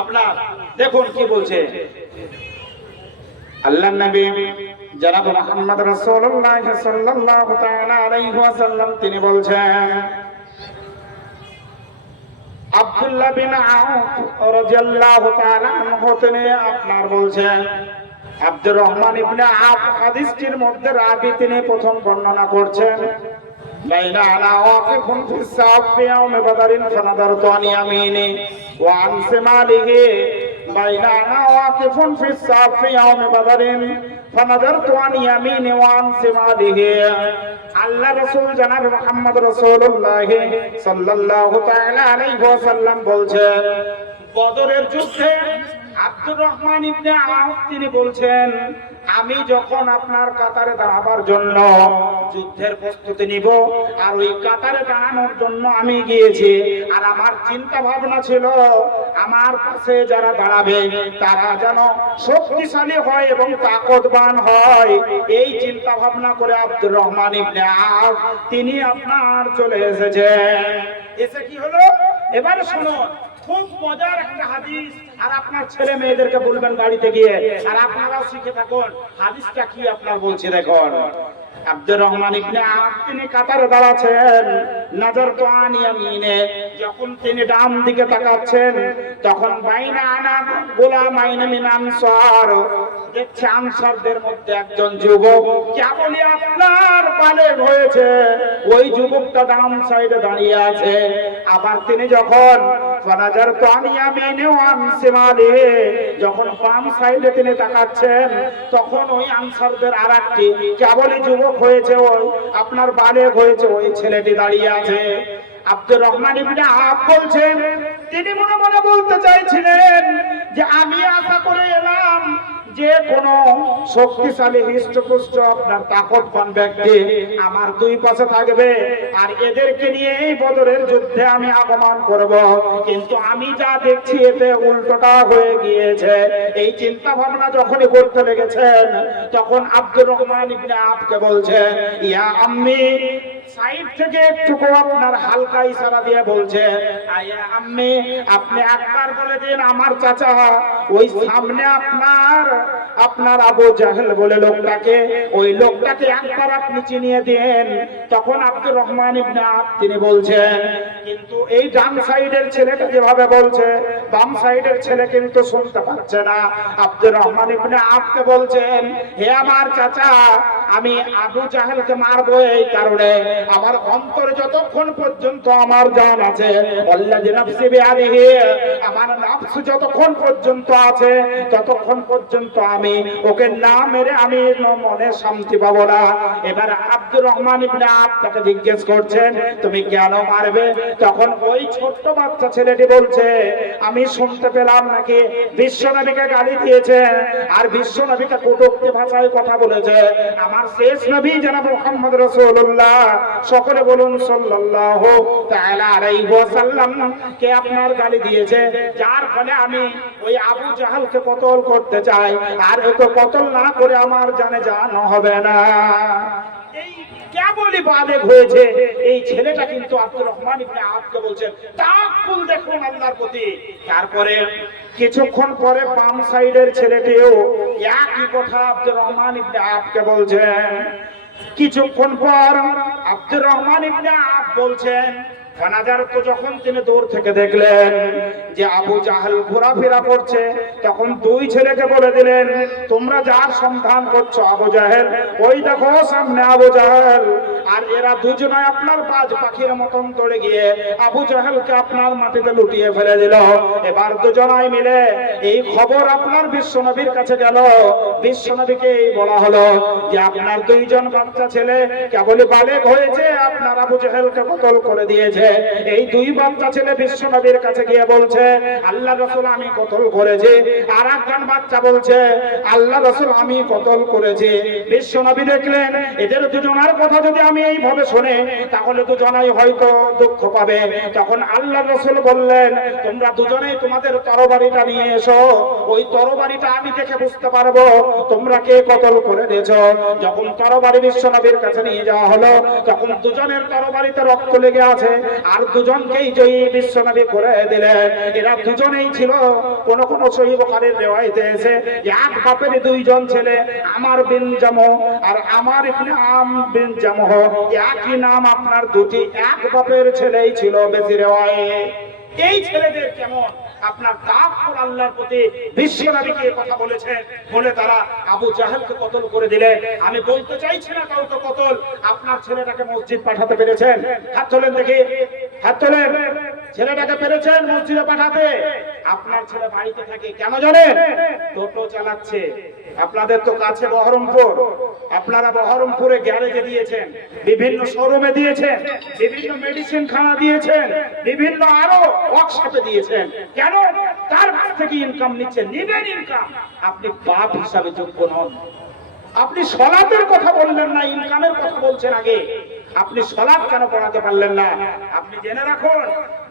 আপনার দেখুন কি বলছে আল্লাহর নবী জনাব মুহাম্মদ রাসূলুল্লাহ সাল্লাল্লাহু তাআলা আলাইহি ওয়াসাল্লাম তিনি বলছেন, আব্দুল্লাহ বিন আউফ রাদিয়াল্লাহু তাআলা আনহু তিনি আপনার বলছেন, আব্দুর রহমান ইবনে আউফ হাদিসটির মধ্যে রাবী তিনি প্রথম বর্ণনা করছেন, বাইনা আনা ওয়াকিফুন ফিস সাফ ইয়াউম বাদরিন ফানাদারতু আন ইয়ামিনি ওয়া আন শিমালিহি, বাইনা আনা ওয়াকিফুন ফিস সাফ ইয়াউম বাদরিন ফানাদারতু আন ইয়ামিনি ওয়া আন শিমালিহি। আল্লাহ রাসূল জনাব মুহাম্মদ রাসূলুল্লাহ সাল্লাল্লাহু তাআলা আলাইহি ওয়াসাল্লাম বলছেন, বদরের যুদ্ধে আব্দুর রহমান ইবনে আউফ তিনি বলছেন, আমি যখন আপনার কাতারে দাঁড়াবার জন্য যুদ্ধের প্রস্তুতি নিব আর ওই কাতারে দাঁড়ানোর জন্য আমি গিয়েছি, আর আমার চিন্তা ভাবনা ছিল আমার পাশে যারা দাঁড়াবে তারা যেন শক্তিশালী হয় এবং তাকতবান হয়, এই চিন্তা ভাবনা করে আব্দুর রহমান ইবনে আউফ তিনি আপনার চলে এসেছেন। এসে কি হলো এবারে শুনুন, খুব মজার একটা হাদিস, আর আপনার ছেলে মেয়েদেরকে বলবেন বাড়িতে গিয়ে, আর আপনারাও শিখে থাকুন হাদিসটা কি আপনার বলছে। দেখুন আব্দুর রহমান ইবনে আউফ তিনি কাতারে দাঁড়াচ্ছেন, নজর তো আন ইয়ামিনে, যখন তিনি ডান দিকে তাকাচ্ছেন তখন বাইনা আনা গোলামাইন মিন আনসার, দেখছে আনসারদের মধ্যে একজন যুবক কেবলই আপনার বালেগ হয়েছে, ওই যুবকটা ডান সাইডে দাঁড়িয়ে আছে। আবার তিনি যখন ফানাজার তো আন ইয়ামিনে ওয়া আন শিমালিহি, যখন বাম সাইডে তিনি তাকাচ্ছেন তখন ওই আনসারদের আরেকটি কেবলই যুবক হয়েছে, ওই আপনার বালেগ হয়েছে, ওই ছেলেটি দাঁড়িয়ে আছে। আব্দুর রহমান ইবনে আউফ বলছেন, তিনি মনে মনে বলতে চাইছিলেন যে আমি আশা করে এলাম যে কোন শক্তিশালী হৃষ্টপুষ্ট আপনার তাকতবান ব্যক্তি আমার দুই পাশে থাকবে আর এদেরকে নিয়ে এই বদরের যুদ্ধে আমি আগমন করব, কিন্তু আমি যা দেখছি এতে উল্টোটা হয়ে গিয়েছে। এই চিন্তা ভাবনা যখনই করতে লেগেছেন তখন আব্দুর রহমান ইবনে আউফকে বলছেন, ইয়া আম্মি, সাইড থেকে একটুকু আপনার হালকা ইশারা দিয়ে বলছে, আয়া আম্মি, আপনি একবার বলে দিন আমার চাচা ওই সামনে আপনার আবু জাহেল বলে লোকটাকে, ওই লোকটাকে একবার আপনি চিনিয়ে দেন। তখন আব্দুর রহমান ইবনে আউফ তিনি বলছেন, কিন্তু এই ডান সাইডের ছেলেটা যেভাবে বলছে বাম সাইডের ছেলে কিন্তু শুনতে পাচ্ছে না। আব্দুর রহমান ইবনে আউফকে বলছেন, হে আমার চাচা, আমি আবু জাহেলকে মারবো এই কারণে আমার অন্তরে যতক্ষণ পর্যন্ত আমার জান আছে, আল্লাযী নাফসি বিয়াদিহি, আমার নফস যতক্ষণ পর্যন্ত আছে ততক্ষণ পর্যন্ত আমি ওকে না মেরে আমি মনে শান্তি পাবো না। এবার আব্দুর রহমান ইবনে আউফ তাকে জিজ্ঞেস করছেন, তুমি কেন মারবে? তখন ওই ছোট্ট বাচ্চা ছেলেটি বলছে, আমি শুনতে পেলাম নাকি বিশ্বনবীকে গালি দিয়েছে আর বিশ্বনবীকে কটূক্তি ভাষায় কথা বলেছে, আমার শেষ নবী জনাব মুহাম্মদ রাসূলুল্লাহ, সকলে বলুন সাল্লাল্লাহু তাআলা আলাইহি ওয়াসাল্লাম কে আপনার গালি দিয়েছে, যার ফলে আমি ওই আবু জাহেলকে কতল করতে চাই, আর এত কতল না করে আমার জানে জান হবে না। এই কেবলই বালেগ হয়েছে এই ছেলেটা কিন্তু আব্দুর রহমান ইবনে আউফকে বলছেন তাকুল দেখুন আল্লাহর প্রতি। তারপরে কিছুক্ষণ পরে বাম সাইডের ছেলেটিও একই কথা আব্দুর রহমান ইবনে আউফকে বলছেন। কিছুক্ষণ পর আব্দুর রহমান ইবনে আউফ বলছেন, ফানাজার তো যখন তিনি দূর থেকে দেখলেন যে আবু জাহেল ঘোরাফেরা করছে, তখন দুই ছেলেকে বলে দিলেন, তোমরা যার সন্ধান করছো আবু জাহেল, ওই দেখো সামনে আবু জাহেল। আর এরা দুজনে আপনার বাজ পাখির মতন দৌড়ে গিয়ে আবু জাহেলকে আপনার মাটিতে লুটিয়ে ফেলে দিল। এবার দুজনাই মিলে এই খবর আপনার বিশ্বনবীর কাছে গেল। বিশ্বনবীকে এই বলা হলো যে আপনার দুইজন বাচ্চা ছেলে কেবলই বালেগ হয়েছে, আপনার আবু জাহেলকে কতল করে দিয়েছে। এই দুই বাচ্চা ছেলে বিশ্ব নবীর কাছে গিয়ে বলছে আল্লাহ রাসূল আমি কতল করেছি, আর একজন বাচ্চা বলছে আল্লাহ রাসূল আমি কতল করেছি। বিশ্ব নবী দেখলেন এদের দুজনের কথা যদি আমি এইভাবে শুনে তাহলে দুজনেই হয়তো দুঃখ পাবে। তখন আল্লাহ রাসূল বললেন তোমরা দুজনেই তোমাদের তরবারিটা নিয়ে এসো, ওই তরবারিটা আমি দেখে বুঝতে পারবো তোমরা কে কতল করে দিয়েছো। যখন তরবারি বিশ্ব নবীর কাছে নিয়ে যাওয়া হলো তখন দুজনের তরবারিতে রক্ত লেগে আছে, আর দুজনকেই জয়ী বিশ্ব নবী করে দিলেন। এরা দুজনেই ছিল কোন কোন সহিহ বুখারীর রিওয়ায়েতে এসে এক বাপের দুইজন ছেলে, আমার বিন জামহ আর আমার ইবনে আম বিন জামহ, একই নাম আপনার দুটি এক বাপের ছেলেই ছিল বেশি রিওয়ায়েত। এই ছেলেদের কেমন আপনার তাওয়াক্কুল আল্লাহর প্রতি বিশ্ব নবীকে কথা বলেছেন বলে তারা আবু জাহেলকে কতল করে দিলেন। আমি বলতে চাইছি না কাউকে কতল, আপনার ছেলেটাকে মসজিদ পাঠাতে পেরেছেন? হাত তোলেন দেখি, হাত তোলেন। ছেলেটাকে পেরেছেন মসজিদে পাঠাতে? আপনার ছেলে বাড়িতে থাকে কেন জানেন? টোটো চালাচ্ছে। আপনাদের তো কাছে বহরমপুর, আপনারা বহরমপুরে গ্যারেজে দিয়েছেন, বিভিন্ন শোরুমে দিয়েছেন, বিভিন্ন মেডিসিন খানা দিয়েছেন, বিভিন্ন আরো ওয়ার্কশপে দিয়েছেন। কেন? তার কাছ থেকে ইনকাম নিচ্ছেন, নিবেন ইনকাম। আপনি বাপ হিসাবে যোগ্য নন। আপনি সালাতের কথা বললেন না, ইনকামের কথা বলছেন আগে। আপনি সালাত কেন পড়াতে পারলেন না? আপনি জেনে রাখুন,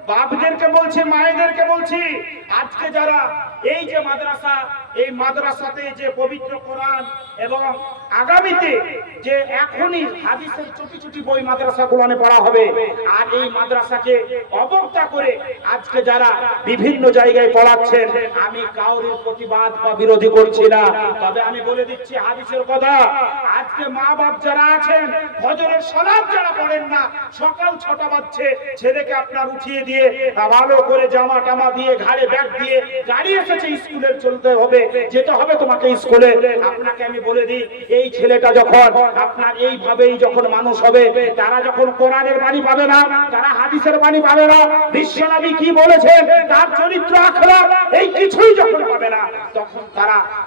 বাপদেরকে বলছি, মায়েদেরকে বলছি, আজকে যারা এই যে মাদ্রাসা, এই মাদ্রাসাতে যে পবিত্র কোরআন এবং আগামীতে যে এখনই হাদিসের ছোট ছোট বই মাদ্রাসাগুলোতে পড়া হবে, আর এই মাদ্রাসাকে অবজ্ঞা করে আজকে যারা বিভিন্ন জায়গায় পড়াচ্ছেন, আমি কাউরির প্রতিবাদ বা বিরোধী করছি না, তবে আমি বলে দিচ্ছি হাদিসের কথা। আজকে মা বাপ যারা আছেন, ফজরের সালাত যারা পড়েন না, সকাল 6টা বাজছে, ছেলেকে আপনার উঠিয়ে দিয়ে ভালো করে জামা টামা দিয়ে ঘাড়ে ব্যাগ দিয়ে গাড়ি এসেছে, স্কুলে চলতে হবে, যেতে হবে তোমাকে স্কুলে। আপনাকে আমি বলে দিই, এই ছেলেটা যখন আপনার এইভাবেই যখন মানুষ হবে, তারা যখন কোরআনের বাণী পাবে না, তারা হাদিসের বাণী পাবে না, বিশ্বনবী কি বলেছেন তার চরিত্র আখলাক এই কিছুই যখন পাবে না,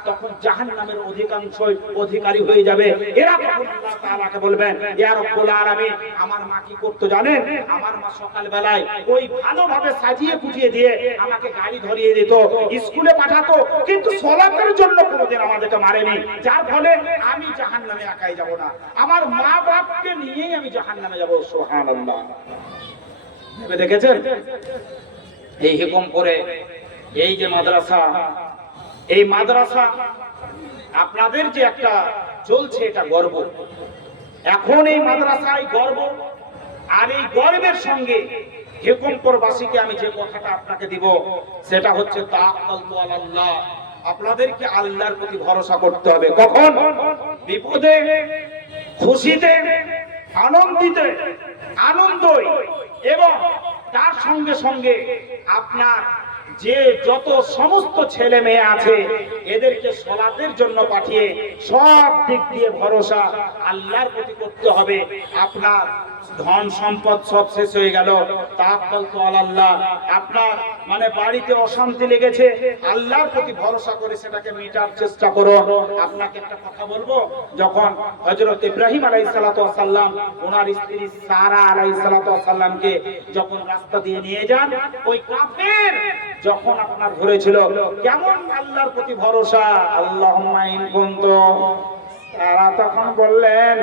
তখন জাহান্নামের অধিকাংশই অধিকারী হয়ে যাবে। এরা তখন আল্লাহ তাআলাকে বলবেন ইয়া রব্বুল আলামিন, আমার মা কি করতে জানেন? আমার মা সকাল বেলায় ওই ভালোভাবে সাজিয়ে গুছিয়ে দিয়ে আমাকে গাড়ি ধরিয়ে দিত, স্কুলে পাঠাতো, কিন্তু সালাতের জন্য কোনোদিন আমাদেরকে মারেনি, যার ফলে আমি জাহান্নামে একাই যাব না, আমার মা বাপকে নিয়েই আমি জাহান্নামে যাব। সুবহানাল্লাহ। ভেবে দেখেছেন? এই হুকুম করে এই যে মাদ্রাসা, এই মাদ্রাসা আপনাদের যে একটা চলছে, এটা গর্ব। এখন এই মাদ্রাসায় গর্ব, আর এই গর্বের সঙ্গে হেকমপুরবাসীকে আমি যে কথাটা আপনাকে দিব সেটা হচ্ছে তাওয়াক্কালতু আলাল্লাহ। আপনাদেরকে আল্লাহর প্রতি ভরসা করতে হবে। কখন? বিপদে, খুশিতে, আনন্দিতে, আনন্দই, এবং তার সঙ্গে সঙ্গে আপনার যে যত সমস্ত ছেলে মেয়ে আছে এদেরকে সালাতের জন্য পাঠিয়ে সব দিক দিয়ে ভরসা আল্লাহর প্রতি করতে হবে। আপনার ধন সম্পদ সব শেষ হয়ে গেল, তাওয়াক্কালতু আলাল্লাহ। আপনার মানে বাড়িতে অশান্তি লেগেছে, আল্লাহর প্রতি ভরসা করে সেটাকে মেটার চেষ্টা করো। আপনাকে একটা কথা বলবো, যখন হযরত ইব্রাহিম আলাইহিস সালাতু ওয়াস সালাম ওনার স্ত্রী সারা আলাইহিস সালাতু ওয়াস সালামকে যখন রাস্তা দিয়ে নিয়ে যান, ওই কাফের যখন আপনার ধরেছিল, কেমন আল্লাহর প্রতি ভরসা, আল্লাহুম্মা ইন কুনতুম, তারা তখন বললেন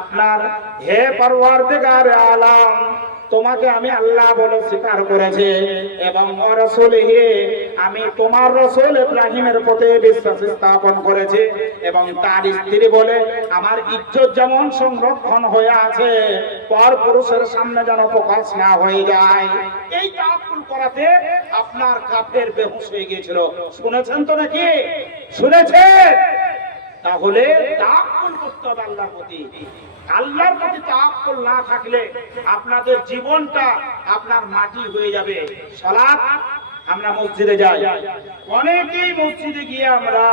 আপনার হে পরওয়ারদিগার আলম, তোমাকে আমি আল্লাহ বলে স্বীকার করেছি এবং রাসূলিহি, আমি তোমার রাসূল ইব্রাহিমের প্রতি বিশ্বাস স্থাপন করেছি, এবং তার স্ত্রী বলে আমার ইজ্জত যেমন সংরক্ষণ হয়ে আছে, পর পুরুষের সামনে যেন প্রকাশ না হয়ে যায়। এই তাওয়াক্কুল করাতে আপনার কাফের বেহুশ হয়ে গিয়েছিল। শুনেছেন তো নাকি? শুনেছেন? তাহলে তাওয়াক্কুল করতে হবে আল্লাহর প্রতি। আল্লাহর প্রতি তাওয়াক্কুল না থাকলে আপনাদের জীবনটা আপনার মাটি হয়ে যাবে। সালাত, আমরা মসজিদে যাই, অনেকেই মসজিদে গিয়ে আমরা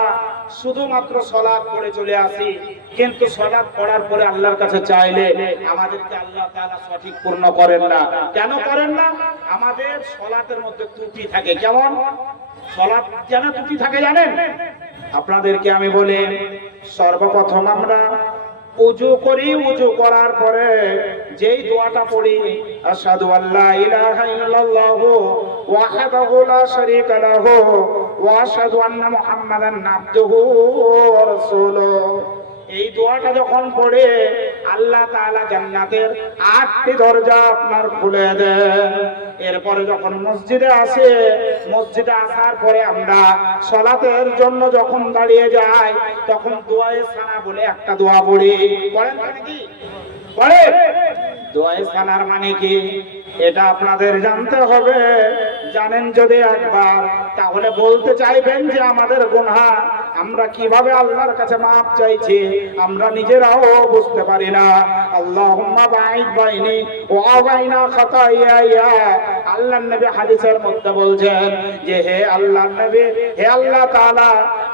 শুধুমাত্র সালাত পড়ে চলে আসি, কিন্তু সালাত পড়ার পরে আল্লাহর কাছে চাইলে আমাদেরকে আল্লাহ তাআলা সঠিক পূর্ণ করেন না। কেন করেন না? আমাদের সালাতের মধ্যে ত্রুটি থাকে। কেমন সালাত কেন ত্রুটি থাকে জানেন? আপনাদেরকে আমি বলি, সর্বপ্রথম আমরা উযু করি, উযু করার পরে যেই দোয়াটা পড়ি আশহাদু আল্লা ইলাহা ইল্লাল্লাহু ওয়াহদাহু লা শারীকা লাহু ওয়া আশহাদু আন্না মুহাম্মাদান আবদুহু ওয়া রাসূলুহু, এই দোয়াটা যখন পড়ে আল্লাহ তাআলা জান্নাতের 8টি দরজা আপনার খুলে দেন। এরপরে যখন মসজিদে আসে, মসজিদে আসার পরে আমরা সালাতের জন্য যখন দাঁড়িয়ে যাই, তখন দোয়ায়ে সানা বলে একটা দোয়া পড়ি। পড়েন নাকি? পড়েন। দোয়ায়ে সানার মানে কি এটা আপনাদের জানতে হবে। জানেন যদি একবার, তাহলে বলতে চাইবেন যে আমাদের গুনাহ আমরা কিভাবে আল্লাহর কাছে মাফ চাইছি আমরা নিজেরাও বুঝতে পারি না। আল্লাহুম্মা বাঈদ বাইনি ওয়া বাইনা খাতায়ায়া, আল্লাহর নবী হাদিসের মধ্যে বলছেন যে হে আল্লাহর নবী, হে আল্লাহ তাআলা,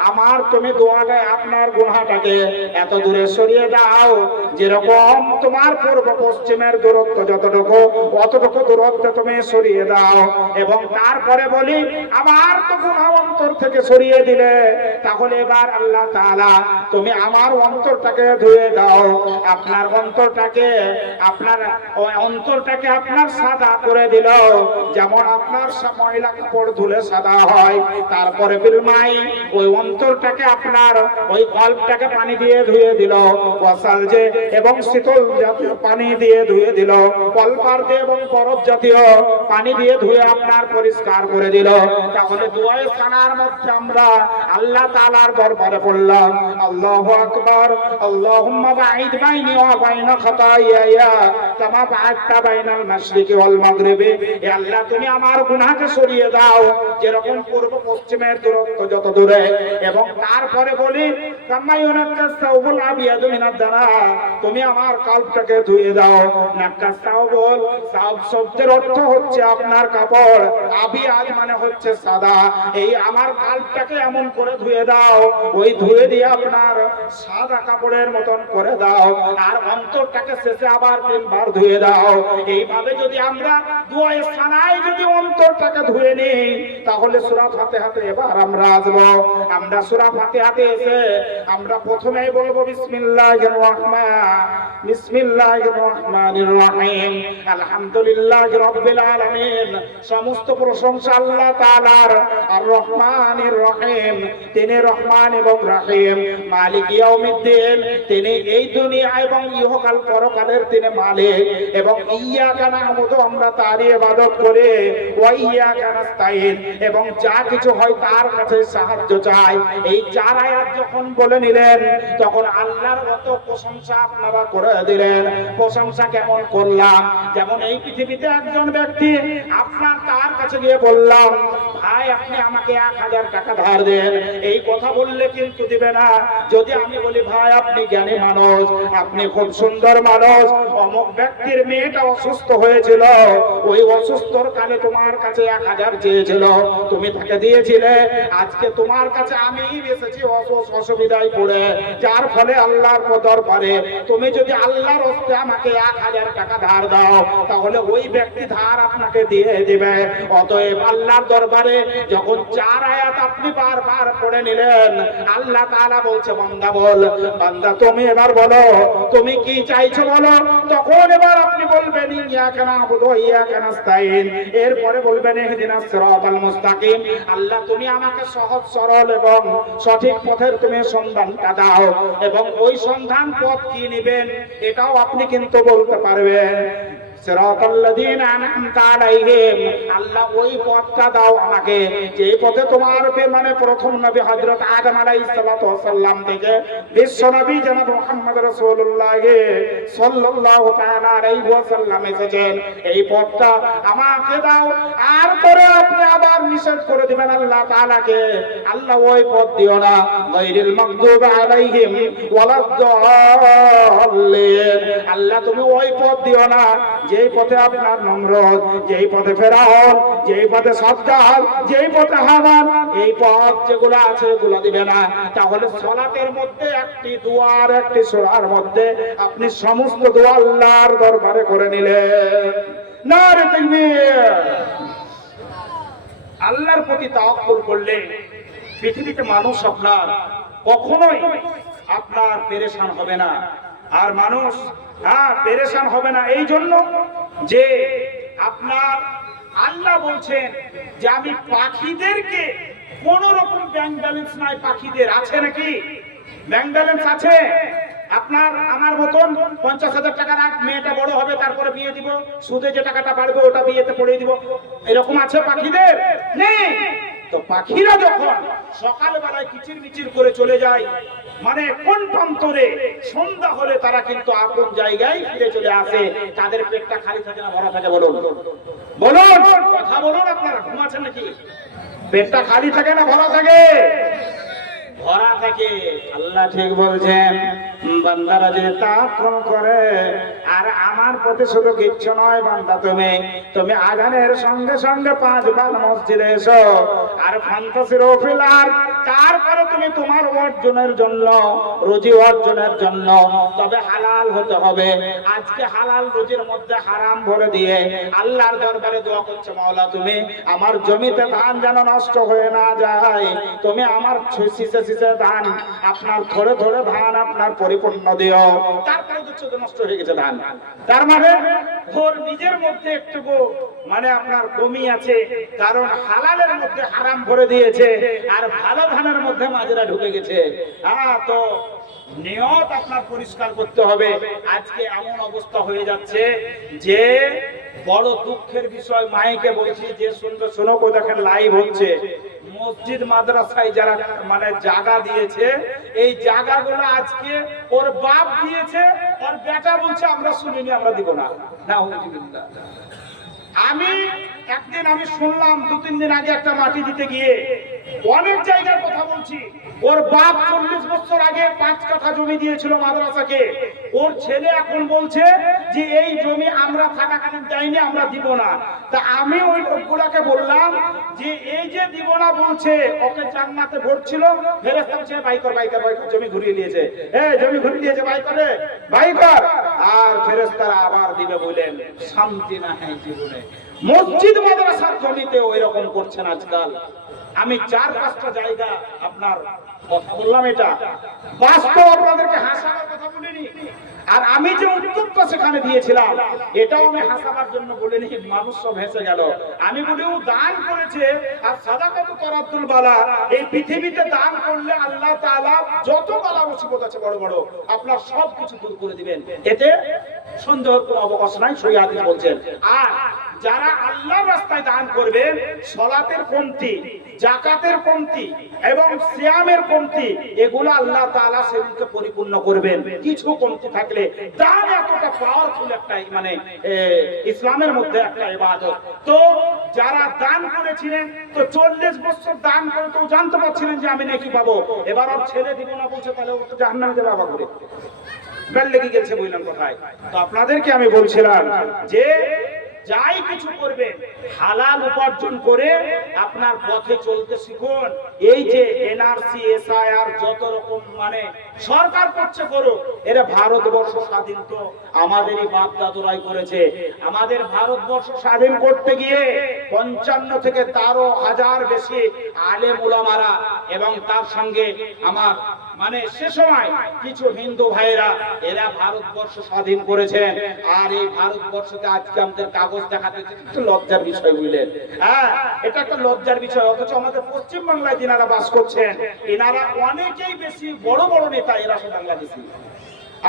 আমার তুমি দোয়াটা আপনার গুনাহটাকে এত দূরে সরিয়ে দাও যেরকম তোমার পূর্ব পশ্চিমের দূরত্ব যতটুকু অতটুকু দূরত্ব তুমি সরিয়ে দাও। এবং তারপরে বলি আমার তো গুনাহ অন্তর থেকে সরিয়ে দিলে, তাহলে এবার আল্লাহ তাআলা তুমি আমার অন্তরটাকে ধুয়ে দাও, আপনার অন্তরটাকে আপনার সাদা করে দিল, যেমন আপনার ময়লা কাপড় ধুলে সাদা হয়। তারপরে বিলমাই ওই অন্তরটাকে আপনার ওই কল্পটাকে পানি দিয়ে ধুয়ে দিল, ওয়াসাল যে এবং শীতল জাতীয় পানি দিয়ে ধুয়ে দিল, কলপার দিয়ে এবং বরফ জাতীয় পানি দিয়ে ধুয়ে আপনার পরিষ্কার করে দিল। তাহলে দোয়ায়ে সানার মধ্যে আমরা আল্লাহ তাআলার দরবারে বললাম আল্লাহু আকবার, আল্লাহুম্মা বাঈদ বাইনি ওয়া বাইনা খাতায়ায়া কামা বা'আদতা বাইনাল মাশরিকি ওয়াল মাগরিবি, হে আল্লাহ তুমি আমার গুনাহকে সরিয়ে দাও যেরকম পূর্ব পশ্চিমের দূরত্ব যত দূরে। এবং তারপরে বলি কামা ইউনাক্কাস সাওবুল আবিয়াদু মিনাদ দানা, তুমি আমার কলবটাকে ধুয়ে দাও। নাক্কাস সাওবুল, সাওব শব্দের অর্থ হচ্ছে আপনার কাপড়, আবিয়াদ মানে হচ্ছে সাদা। এই আমার কলবটাকে এমন করে ধুয়ে দাও, ওই ধুয়ে দিয়ে আপনার সাদা কাপড়ের মতন করে দাও, আর অন্তরটাকে শেষে আবার 3 বার ধুয়ে দাও। এইভাবে যদি আমরা দোয়ায়ে সানায় যদি অন্তরটাকে ধুয়ে নিই, তাহলে সূরা ফাতিহাতে এবার আমরা আসব। আমরা সূরা ফাতিহাতে এসে আমরা প্রথমেই বলবো বিসমিল্লাহির রহমানির রহিম, আলহামদুলিল্লাহি রাব্বিল আলামিন, সমস্ত প্রশংসা আল্লাহ তাআলার। আর রহমানির রহিম, তিনি রহমান এবং রহিম। মালিক ইয়াউমিদ্দিন, তিনি এই দুনিয়া এবং ইহকাল পরকালের তিনি মালিক। এবং ইয়্যাকা না'বুদু, আমরা তারই ইবাদত করি, ওয়া ইয়্যাকা নাস্তাইন, এবং যা কিছু হয় তার কাছে সাহায্য চাই। এই 4 আয়াত যখন বলে নিলেন, তখন আল্লাহর কত প্রশংসা আপনারা করে দিলেন। প্রশংসা কেমন করলাম? যেমন এই পৃথিবীতে একজন ব্যক্তি আপনার তার কাছে গিয়ে বললাম ভাই আপনি আমাকে 1000 টাকা ধার দেন, এই কথা বললে কিন্তু দিবে না। যদি আমি বলি ভাই আপনি জ্ঞানী মানুষ, আপনি খুব সুন্দর মানুষ, অমুক ব্যক্তির মেয়েটা অসুস্থ হয়েছিল, ওই অসুস্থর কালে তোমার কাছে 1000 চেয়েছিল, তুমি তাকে দিয়েছিলে, আজকে তোমার কাছে আমি এসেছি অসুবিধায় পড়ে, যার ফলে আল্লাহর দরবারে তুমি যদি আল্লাহর হস্তে আমাকে 1000 টাকা ধার দাও, তাহলে ওই ব্যক্তি ধার আপনাকে দিয়ে দিবে। অতএব আল্লাহর দরবারে যখন 4 আয়াত আপনি বারবার পড়ে নিলেন, আল্লাহ তাআলা বলছে বান্দা বল, বান্দা তুমি এবার বলো তুমি কি চাইছো বলো। তখন এবার আপনি বলবেন ইয়্যাকা না'বুদু ওয়া ইয়্যাকা নাস্তাইন, এরপরে বলবেন ইহদিনাস সিরাতাল মুস্তাকিম, আল্লাহ তুমি আমাকে সহজ সরল এবং সঠিক পথের তুমি সন্ধানটা দাও। এবং ওই সন্ধান পথ কি নেবেন এটাও আপনি কিন্তু বলতে পারবেন। সিরাতাল্লাযীনা আন'আমতা আলাইহিম, আল্লাহ ওই পথটা দাও আমাকে যে পথে তোমার মানে প্রথম নবী হযরত আদম আলাইহিস সালাতু ওয়াস সালাম থেকে বিশ্ব নবী জনাব মুহাম্মদ রাসূলুল্লাহ সাল্লাল্লাহু তাআলা আলাইহি ওয়াসাল্লাম এসেছেন, এই পথটা আমাকে দাও। আর পরে আপনি আবার নিষেধ করে দিবেন আল্লাহ তাআলাকে, আল্লাহ ওই পথ দিও না, গায়রিল মাগদুবি আলাইহিম ওয়ালাদ-দাল্লিন, আল্লাহ তুমি ওই পথ দিও না যেই পথে আপনার নমরুদ, যেই পথে ফেরাউন, যেই পথে সাজ্জাদ, যেই পথে হামান, এই পথ যেগুলো আছে এগুলো দিবে না। তাহলে সালাতের মধ্যে একটি দুয়ার একটি সূরার মধ্যে আপনি সমস্ত দোয়া আল্লাহর দরবারে করে নিলেন। নারে তাকবীর। আল্লাহর প্রতি তাওয়াক্কুল করলে পৃথিবীতে মানুষ আপনার কখনোই আপনার পেরেশান হবে না। আর মানুষ হ্যাঁ, পেরেশান হবে না। এই জন্য যে আপনার আল্লাহ বলছেন যে আমি পাখিদেরকে কোন রকম ব্যাংক ব্যালেন্স নাই, পাখিদের আছে নাকি ব্যাংক ব্যালেন্স আছে? আপনার আমার মতন 50,000 টাকা রাখ, মেয়েটা বড় হবে তারপরে বিয়ে দিব, সুদে যে টাকাটা বাড়বে ওটা বিয়েতে পড়িয়ে দিব, এরকম আছে পাখিদের? নেই। তো পাখিরা যখন সকালবেলায় কিচির মিচির করে চলে যায়, মানে কোন প্রান্তরে, সন্ধ্যা হলে তারা কিন্তু আপন জায়গায় ফিরে চলে আসে। তাদের পেটটা খালি থাকে না ভরা থাকে? বলুন বলুন, কথা বলুন, আপনারা ঘুমাচ্ছেন নাকি? পেটটা খালি থাকে না ভরা থাকে? ভরা থাকে। আল্লাহ ঠিক বলছেন, বান্দারা যে তাওয়াক্কুল করে, আর আমার প্রতি শুধু কিচ্ছু নয় বান্দা, তুমি আযানের সঙ্গে সঙ্গে 5 বার মসজিদে এসো, আর ফান্তাসিরু ফিল আরদ, তারপরে তুমি তোমার অর্জনের জন্য, রুজি অর্জনের জন্য তবে হালাল হতে হবে। আজকে হালাল রুজির মধ্যে হারাম ভরে দিয়ে আল্লাহর দরবারে দোয়া করছে, মাওলা তুমি আমার জমিতে ধান যেন নষ্ট হয়ে না যায়, তুমি আমার সিসে সিসে ধান, আপনার থরে থরে ধান আপনার পরিপূর্ণ দিও। তারপরে দেখছো নষ্ট হয়ে গেছে ধান, তার মানে ওর নিজের মধ্যে একটু মানে আপনার কমি আছে, কারণ হালালের মধ্যে হারাম ভরে দিয়েছে, আর ভালো ধানের মধ্যে মাজরা ঢুকে গেছে। তো নিয়ত আপনার পরিষ্কার করতে হবে। আজকে এমন অবস্থা হয়ে যাচ্ছে যে বড় দুঃখের বিষয়, মাইকে বলছি যে শুনবে শোনো, দেখেন লাইভ হচ্ছে, মসজিদ মাদ্রাসায় যারা মানে জায়গা দিয়েছে, এই জায়গাগুলো আজকে ওর বাপ দিয়েছে, ওর বেটা বলছে আমরা শুনিনি, আমরা দিব না। আমি একদিন শুনলাম 2-3 দিন আগে একটা মাটি দিতে গিয়ে, অনেক জায়গার কথা বলছি, ওর বাপ 40 বছর আগে 5 কাঠা জমি দিয়েছিল মাদ্রাসাকে, ওর ছেলে এখন বলছে যে এই জমি আমরা থাকাকালীন দেয়নি, আমরা দিব না। তা আমি ওই লোকগুলাকে বললাম যে এই যে দিব না বলছে, ওকে জান্নাতে ভোট ছিল, ফেরেশতা বলছে বাই কর বাই কর বাই কর, জমি ঘুরিয়ে নিয়েছে, জমি ঘুরিয়ে নিয়েছে, বাই করে বাই কর, আর ফেরেশতারা আবার দিবে বলেন, শান্তি না হয় জীবনে। মসজিদ মাদ্রাসার জমিতেও এরকম করছেন আজকাল। আমি 4-5টা জায়গা আপনার কথা বললাম, এটা বাস্তব, আপনাদেরকে হাসাবার কথা বলিনি। আর আমি যে উত্তরটা সেখানে দিয়েছিলাম, এটাও আমি হাসাবার জন্য বলিনি, মানুষ সব হেসে গেল। আমি বলি ও দান করেছে, আর সাদাকাত তারাদ্দুল বালা, এই পৃথিবীতে দান করলে আল্লাহ তাআলা যত বালা মুসিবত আছে বড় বড় আপনার সব কিছু দূর করে দিবেন, এতে সন্দেহের কোনো অবকাশ নাই, সহিহ হাদিস বলছেন। আর যারা আল্লাহর রাস্তায় দান করবেন, সালাতের কমতি, যাকাতের কমতি এবং সিয়ামের কমতি, এগুলো আল্লাহ তাআলা সেগুলোকে পরিপূর্ণ করবেন। কিছু কমতি থাকলে দান এতটা পাওয়ারফুল একটা মানে ইসলামের মধ্যে একটা ইবাদত। তো যারা দান করেছিলেন, তো 40 বছর দান করে তো জানতে পারছিলেন যে আমি নাকি পাবো, এবার আর ছেড়ে দিব না বলছে, তাহলে ও তো জাহান্নামে যাবে বাবা করে বেল লেগে গেছে, বললাম কোথায়। তো আপনাদেরকে আমি বলছিলাম যে যাই কিছু করবেন হালাল উপার্জন করে আপনার পথে চলতে শিখুন। এই যে এনআরসি, এসআইআর, যত রকম মানে সরকার করছে করুক, এরা ভারতবর্ষ স্বাধীন তো আমাদেরই বাপ দাদুরাই করেছে। আমাদের ভারতবর্ষ স্বাধীন করতে গিয়ে 55 থেকে 13,000 বেশি আলেম উলামারা এবং তার সঙ্গে আমার মানে সে সময় কিছু হিন্দু ভাইরা, এরা ভারতবর্ষ স্বাধীন করেছেন। আর এই ভারতবর্ষতে আজকে আমাদের কাগজ দেখাতে একটু লজ্জার বিষয়, বুঝলেন? এটা একটা লজ্জার বিষয়। অথচ আমাদের পশ্চিম বাংলায় যিনারা বাস করছেন, এনারা অনেকেই বেশি বড় বড় নেতা, এরা সব বাংলাদেশি।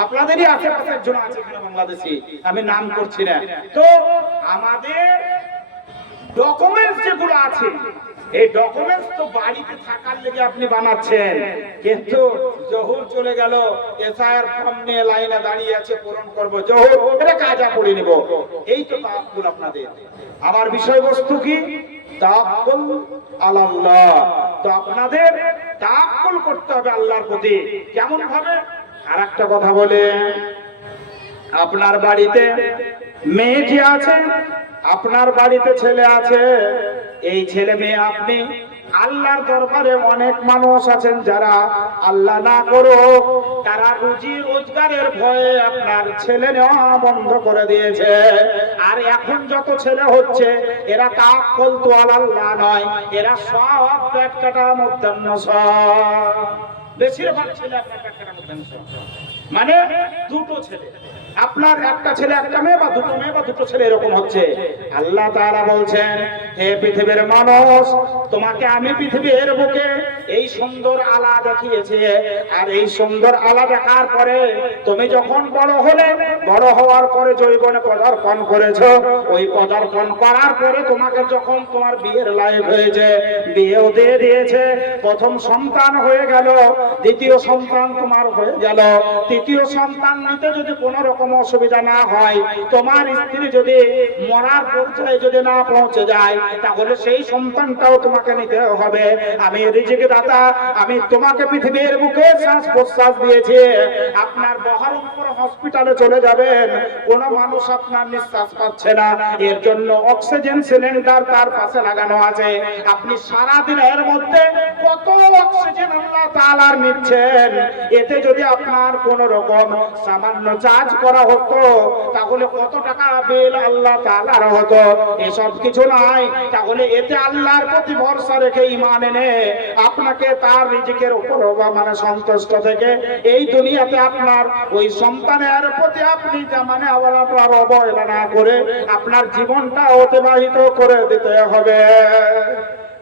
আপনাদেরই আশেপাশে একজন আছে বাংলাদেশি, আমি নাম করছি না। তো আমাদের ডকুমেন্টস যেগুলো আছে, এই ডকুমেন্টস তো বাড়িতে থাকার লেগে আপনি বানাচ্ছেন, কিন্তু জহুর চলে গেল, এসআইআর ফর্ম নিয়ে লাইনে দাঁড়িয়ে আছে, পূরণ করব জহুর, এটা কাজা পড়ে নিব। এই তো তাওয়াক্কুল আপনাদের। আমার বিষয়বস্তু কি? তাওয়াক্কুল আলাল্লাহ। তো আপনাদের তাওয়াক্কুল করতে হবে আল্লাহর প্রতি। কেমন ভাবে? আরেকটা কথা বলে, আপনার বাড়িতে মেয়েটি আছে, আপনার বাড়িতে ছেলে আছে, এই ছেলে মেয়ে আপনি আল্লাহর দরবারে অনেক মানুষ আছেন যারা আল্লাহ না করুক তারা রুজি রোজগারের ভয়ে আপনার ছেলে নেওয়া বন্ধ করে দিয়েছে। আর এখন যত ছেলে হচ্ছে এরা তাওয়াক্কুল তো আলাল্লাহ নয়, এরা সব পেট কাটা মধ্যাহ্ন সব, বেশিরভাগ ছেলে আপনার পেট কাটা মধ্যাহ্ন সব। মানে দুটো ছেলে, আপনার একটা ছেলে একটা মেয়ে বা দুটো মেয়ে বা দুটো ছেলে এরকম হচ্ছে। আল্লাহ তাআলা বলছেন, হে পৃথিবীর মানুষ, তোমাকে আমি পৃথিবীর বুকে এই সুন্দর আলা দেখিয়েছি, আর এই সুন্দর আলা দেখার পরে তুমি যখন বড় হলে, বড় হওয়ার পরে যৌবনে পদার্পণ করেছো, ওই পদার্পণ করার পরে তোমাকে যখন তোমার বিয়ের লাইফ হয়েছে, বিয়েও দিয়ে দিয়েছে, প্রথম সন্তান হয়ে গেল, দ্বিতীয় সন্তান তোমার হয়ে গেল, তৃতীয় সন্তান নিতে যদি কোনো রকম অসুবিধা না হয়, তোমার স্ত্রী যদি মরার পর্যায়ে যদি না পৌঁছে যায়, তাহলে সেই সন্তানটাও তোমাকে নিতে হবে। আমি রিজিক দাতা, আমি তোমাকে পৃথিবীর বুকে শ্বাস প্রশ্বাস দিয়েছি। আপনার বহরমপুর হসপিটালে চলে যাবেন, কোন মানুষ আপনার নিঃশ্বাস পাচ্ছে না, এর জন্য অক্সিজেন সিলিন্ডার তার পাশে লাগানো আছে। আপনি সারা দিনের মধ্যে কত অক্সিজেন আল্লাহ তাআলার নিচ্ছেন, এতে যদি আপনার কোন রকম সামান্য চার্জ করা হতো, তাহলে কত টাকা বিল আল্লাহ তাআলার হতো। এসব কিছু নাই, তাহলে এতে আল্লাহর প্রতি ভরসা রেখে ঈমান এনে আপনাকে তার রিজিকের উপর মানে সন্তুষ্ট থেকে এই দুনিয়াতে আপনার ওই সন্তানের প্রতি আপনি মানে আপনার অবহেলা না করে আপনার জীবনটা অতিবাহিত করে দিতে হবে,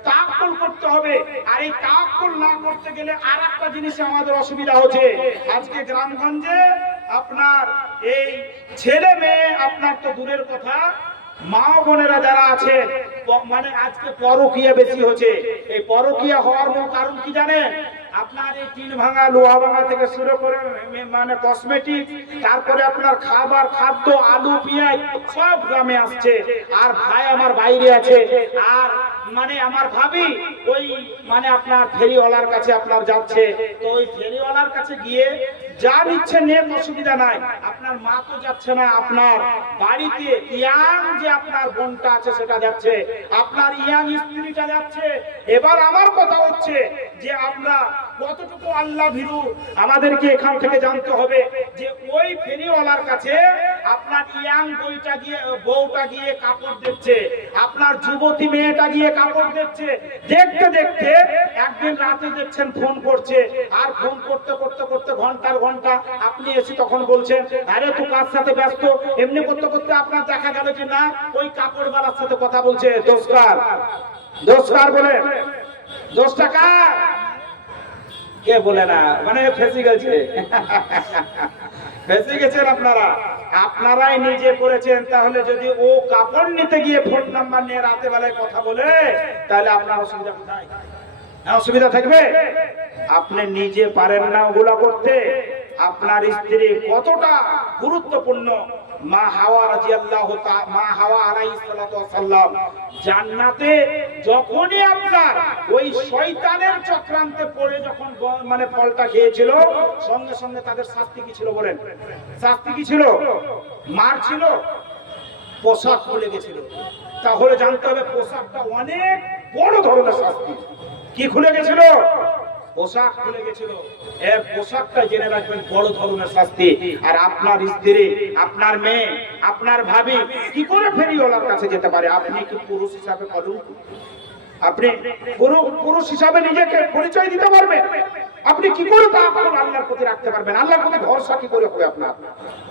তাওয়াক্কুল করতে হবে। আর এই তাওয়াক্কুল না করতে গেলে আরেকটা জিনিস আমাদের অসুবিধা হচ্ছে। আজকে গ্রামগঞ্জে আপনার এই ছেলে মেয়ে, আপনার তো দূরের কথা, মা বোনেরা যারা আছে, মানে আজকে পরকীয়া বেশি হচ্ছে। এই পরকীয়া হওয়ার মূল কারণ কি জানেন? আপনার এই টিন ভাঙা, লোহা ভাঙা থেকে শুরু করে মানে কসমেটিক, তারপরে আপনার খাবার, খাদ্য, আলু, পেঁয়াজ সব গ্রামে আসছে। আর ভাই আমার বাইরে আছে, আর মানে আমার ভাবি ওই মানে আপনার ফেরিওয়ালার কাছে আপনার যাচ্ছে, তো ওই ফেরিওয়ালার কাছে গিয়ে যা নিচ্ছে নেন, অসুবিধা নাই। আপনার মা তো যাচ্ছে না, আপনার বাড়িতে ইয়াং যে আপনার বোনটা আছে সেটা যাচ্ছে, আপনার ইয়াং স্ত্রীটা যাচ্ছে। এবার আমার কথা হচ্ছে যে আমরা কতটুকু আল্লাহ ভীরু, আমাদেরকে এখান থেকে জানতে হবে যে ওই ফেরিওয়ালার কাছে আপনার ইয়াং বউটা গিয়ে কাপড় দিচ্ছে, আপনার যুবতী মেয়েটা গিয়ে কাপড় দিচ্ছে। দেখতে দেখতে একদিন রাতে দেখছেন ফোন করছে, আর ফোন করতে করতে করতে ঘন্টার ঘন্টা আপনি এসে তখন বলছেন, আরে তুই কার সাথে ব্যস্ত, এমনি করতে করতে আপনার দেখা গেল যে না, ওই কাপড়ওয়ালার সাথে কথা বলছে। দোষকার, দোষকার বলে, দোষ টাকা কে বলে না, মানে ফেসে গেছে, ফেসে গেছেন আপনারা, আপনারাই নিজে করেছেন। তাহলে যদি ও কাপড় নিতে গিয়ে ফোন নাম্বার নিয়ে রাতে বেলায় কথা বলে, তাহলে আপনার অসুবিধা কোথায়? অসুবিধা থাকবে। আপনি নিজে পারেন না ওগুলা করতে, আপনার স্ত্রী কতটা গুরুত্বপূর্ণ। মা হাওয়া রাদিয়াল্লাহু তাআলা, মা হাওয়া আলাইহিস সালাতু ওয়াস সালাম জান্নাতে যখনই আপনার ওই শয়তানের চক্রান্তে পড়ে যখন মানে ফলটা খেয়েছিল, সঙ্গে সঙ্গে তাদের শাস্তি কি ছিল বলেন? শাস্তি কি ছিল? মার ছিল, পোশাক খুলে গেছিল। তাহলে জানতে হবে পোশাকটা অনেক বড় ধরনের শাস্তি। কি খুলে গেছিল? পোশাক খুলে গেছিল। এর পোশাকটা জেনে রাখবেন, বড় ধরনের শাস্তি। আর আপনার স্ত্রী, আপনার মেয়ে, আপনার ভাবি কি করে ফেরিওয়ালার কাছে যেতে পারে? আপনি কি পুরুষ হিসাবে বলুন, আপনি পুরুষ হিসাবে নিজেকে পরিচয় দিতে পারবেন? আপনি কি করে তাআক্কুল আল্লাহর প্রতি রাখতে পারবেন? আল্লাহর প্রতি ভরসা কি করে হবে আপনার?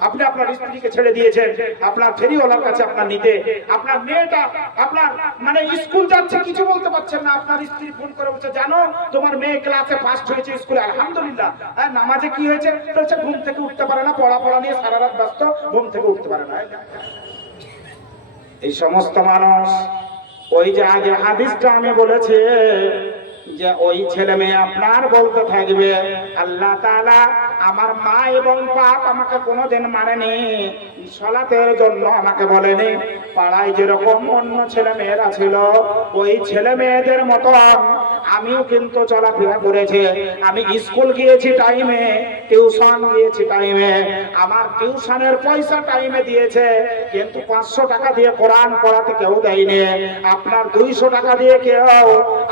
আপনি আপনার স্ত্রীকে ছেড়ে দিয়েছেন আপনার ফেরিওয়ালার কাছে আপনার নিতে, আপনার মেয়েটা আপনার মানে স্কুল যাচ্ছে, কিছু বলতে পারছেন না, আপনার স্ত্রী ফোন করে বলছে, জানো তোমার মেয়ে ক্লাসে ফার্স্ট হয়েছে স্কুলে, আলহামদুলিল্লাহ। নামাজে কি হয়েছে? বলছে ঘুম থেকে উঠতে পারে না, পড়া নিয়ে সারা রাত ব্যস্ত, ঘুম থেকে উঠতে পারে না। এই সমস্ত মানুষ, ওই যে আগে হাদিসটা আমি বলেছি যে ওই ছেলে মেয়ে আপনার বলতে থাকবে, আল্লাহ তাআলা আমার মা এবং বাপ আমাকে কোনোদিন মারেনি, সালাতের জন্য আমাকে বলেনি। পাড়ায় যেরকম অন্য ছেলে মেয়েরা ছিল, ওই ছেলে মেয়েদের মতন আমিও কিন্তু চলাফেরা করেছি। আমি স্কুল গিয়েছি টাইমে, টিউশন গিয়েছি টাইমে, আমার টিউশনের পয়সা টাইমে দিয়েছে, কিন্তু 500 টাকা দিয়ে কোরআন পড়াতে কেউ দেয়নি। আপনার 200 টাকা দিয়ে কেউ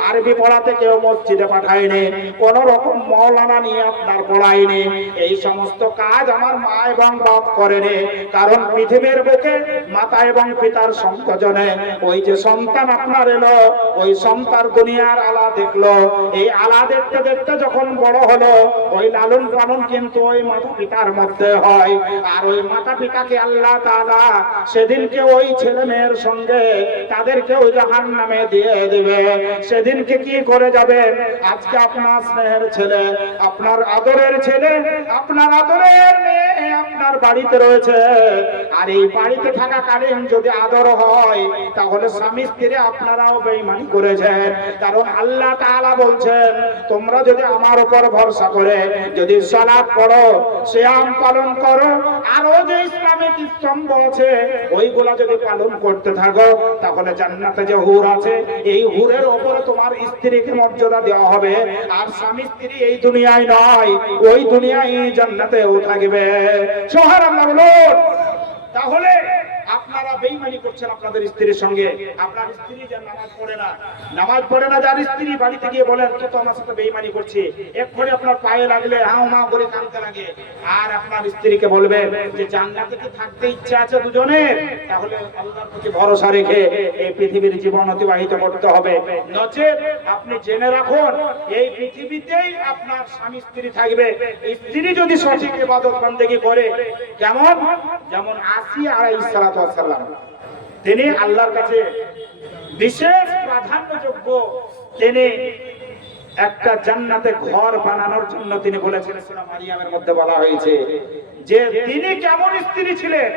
আরবি পড়াতে কেউ মসজিদে পাঠায়নি, কোন রকম মৌলানা নিয়ে আপনার পড়ায়নি। এই সমস্ত কাজ আমার মা এবং বাপ করেনি। কারণ পৃথিবীর বুকে মাতা এবং পিতার সংযোজনে ওই যে সন্তান আপনার এলো, ওই সন্তান দুনিয়ার আলা দেখলো। এই আলা দেখতে দেখতে যখন বড় হলো, ওই লালন পালন কিন্তু ওই মাতা পিতার মধ্যে হয়। আর ওই মাতা পিতাকে আল্লাহ তাআলা সেদিনকে ওই ছেলে মেয়ের সঙ্গে তাদেরকে ওই জাহান্নামে দিয়ে দিবে। সেদিনকে কি করে যাবেন? আজকে আপনার স্নেহের ছেলে, আপনার আদরের ছেলে, আপনার আদরের মেয়ে আপনার বাড়িতে রয়েছে। আর এই বাড়িতে থাকাকালীন যদি আদর হয়, তাহলে স্বামী স্ত্রী আপনারাও বেঈমানি করেছেন। কারণ আল্লাহ তাআলা বলছেন, তোমরা যদি আমার উপর ভরসা করে যদি সালাত পড়ো, সিয়াম পালন করো, আরো যে ইসলামিক স্তম্ভ আছে ওইগুলা যদি পালন করতে থাকো, তাহলে জান্নাতে যে হুর আছে এই হুরের উপরে তোমার স্ত্রীকে মর্যাদা দেওয়া হবে। আর স্বামী স্ত্রী এই দুনিয়ায় নয়, ওই দুনিয়ায় জান্নাতেও থাকবে। সুবহানাল্লাহ বলুন। তাহলে আপনারা বেঈমানি করছেন আপনাদের স্ত্রীর সঙ্গে। আপনার স্ত্রী যে নামাজ পড়ে না, যার স্ত্রী বাড়িতে গিয়ে বলেন তো আমার সাথে বেঈমানি করছে, এক্ষুনি আপনার পায়ে লাগলে হাও মা করে কাঁদতে লাগে। আর আপনার স্ত্রীকে বলবেন যে জান্নাতে কি থাকতে ইচ্ছা আছে দুজনের, তাহলে আল্লাহর প্রতি ভরসা রেখে এই পৃথিবীর জীবন অতিবাহিত করতে হবে। নচেত আপনি জেনে রাখুন, এই পৃথিবীতেই আপনার স্বামী স্ত্রী থাকবে। স্ত্রী যদি সঠিক ইবাদত বন্দেগী করে, কেমন? যেমন আসিয়া আলাইহিস সালাতু ওয়াস সালাম, তিনি আল্লাহর কাছে বিশেষ প্রাধান্যযোগ্য। তিনি একটা জান্নাতে ঘর বানানোর জন্য তিনি বলেছেন, সূরা মারিয়ামের মধ্যে বলা হয়েছে যে তিনি কেমন স্ত্রী ছিলেন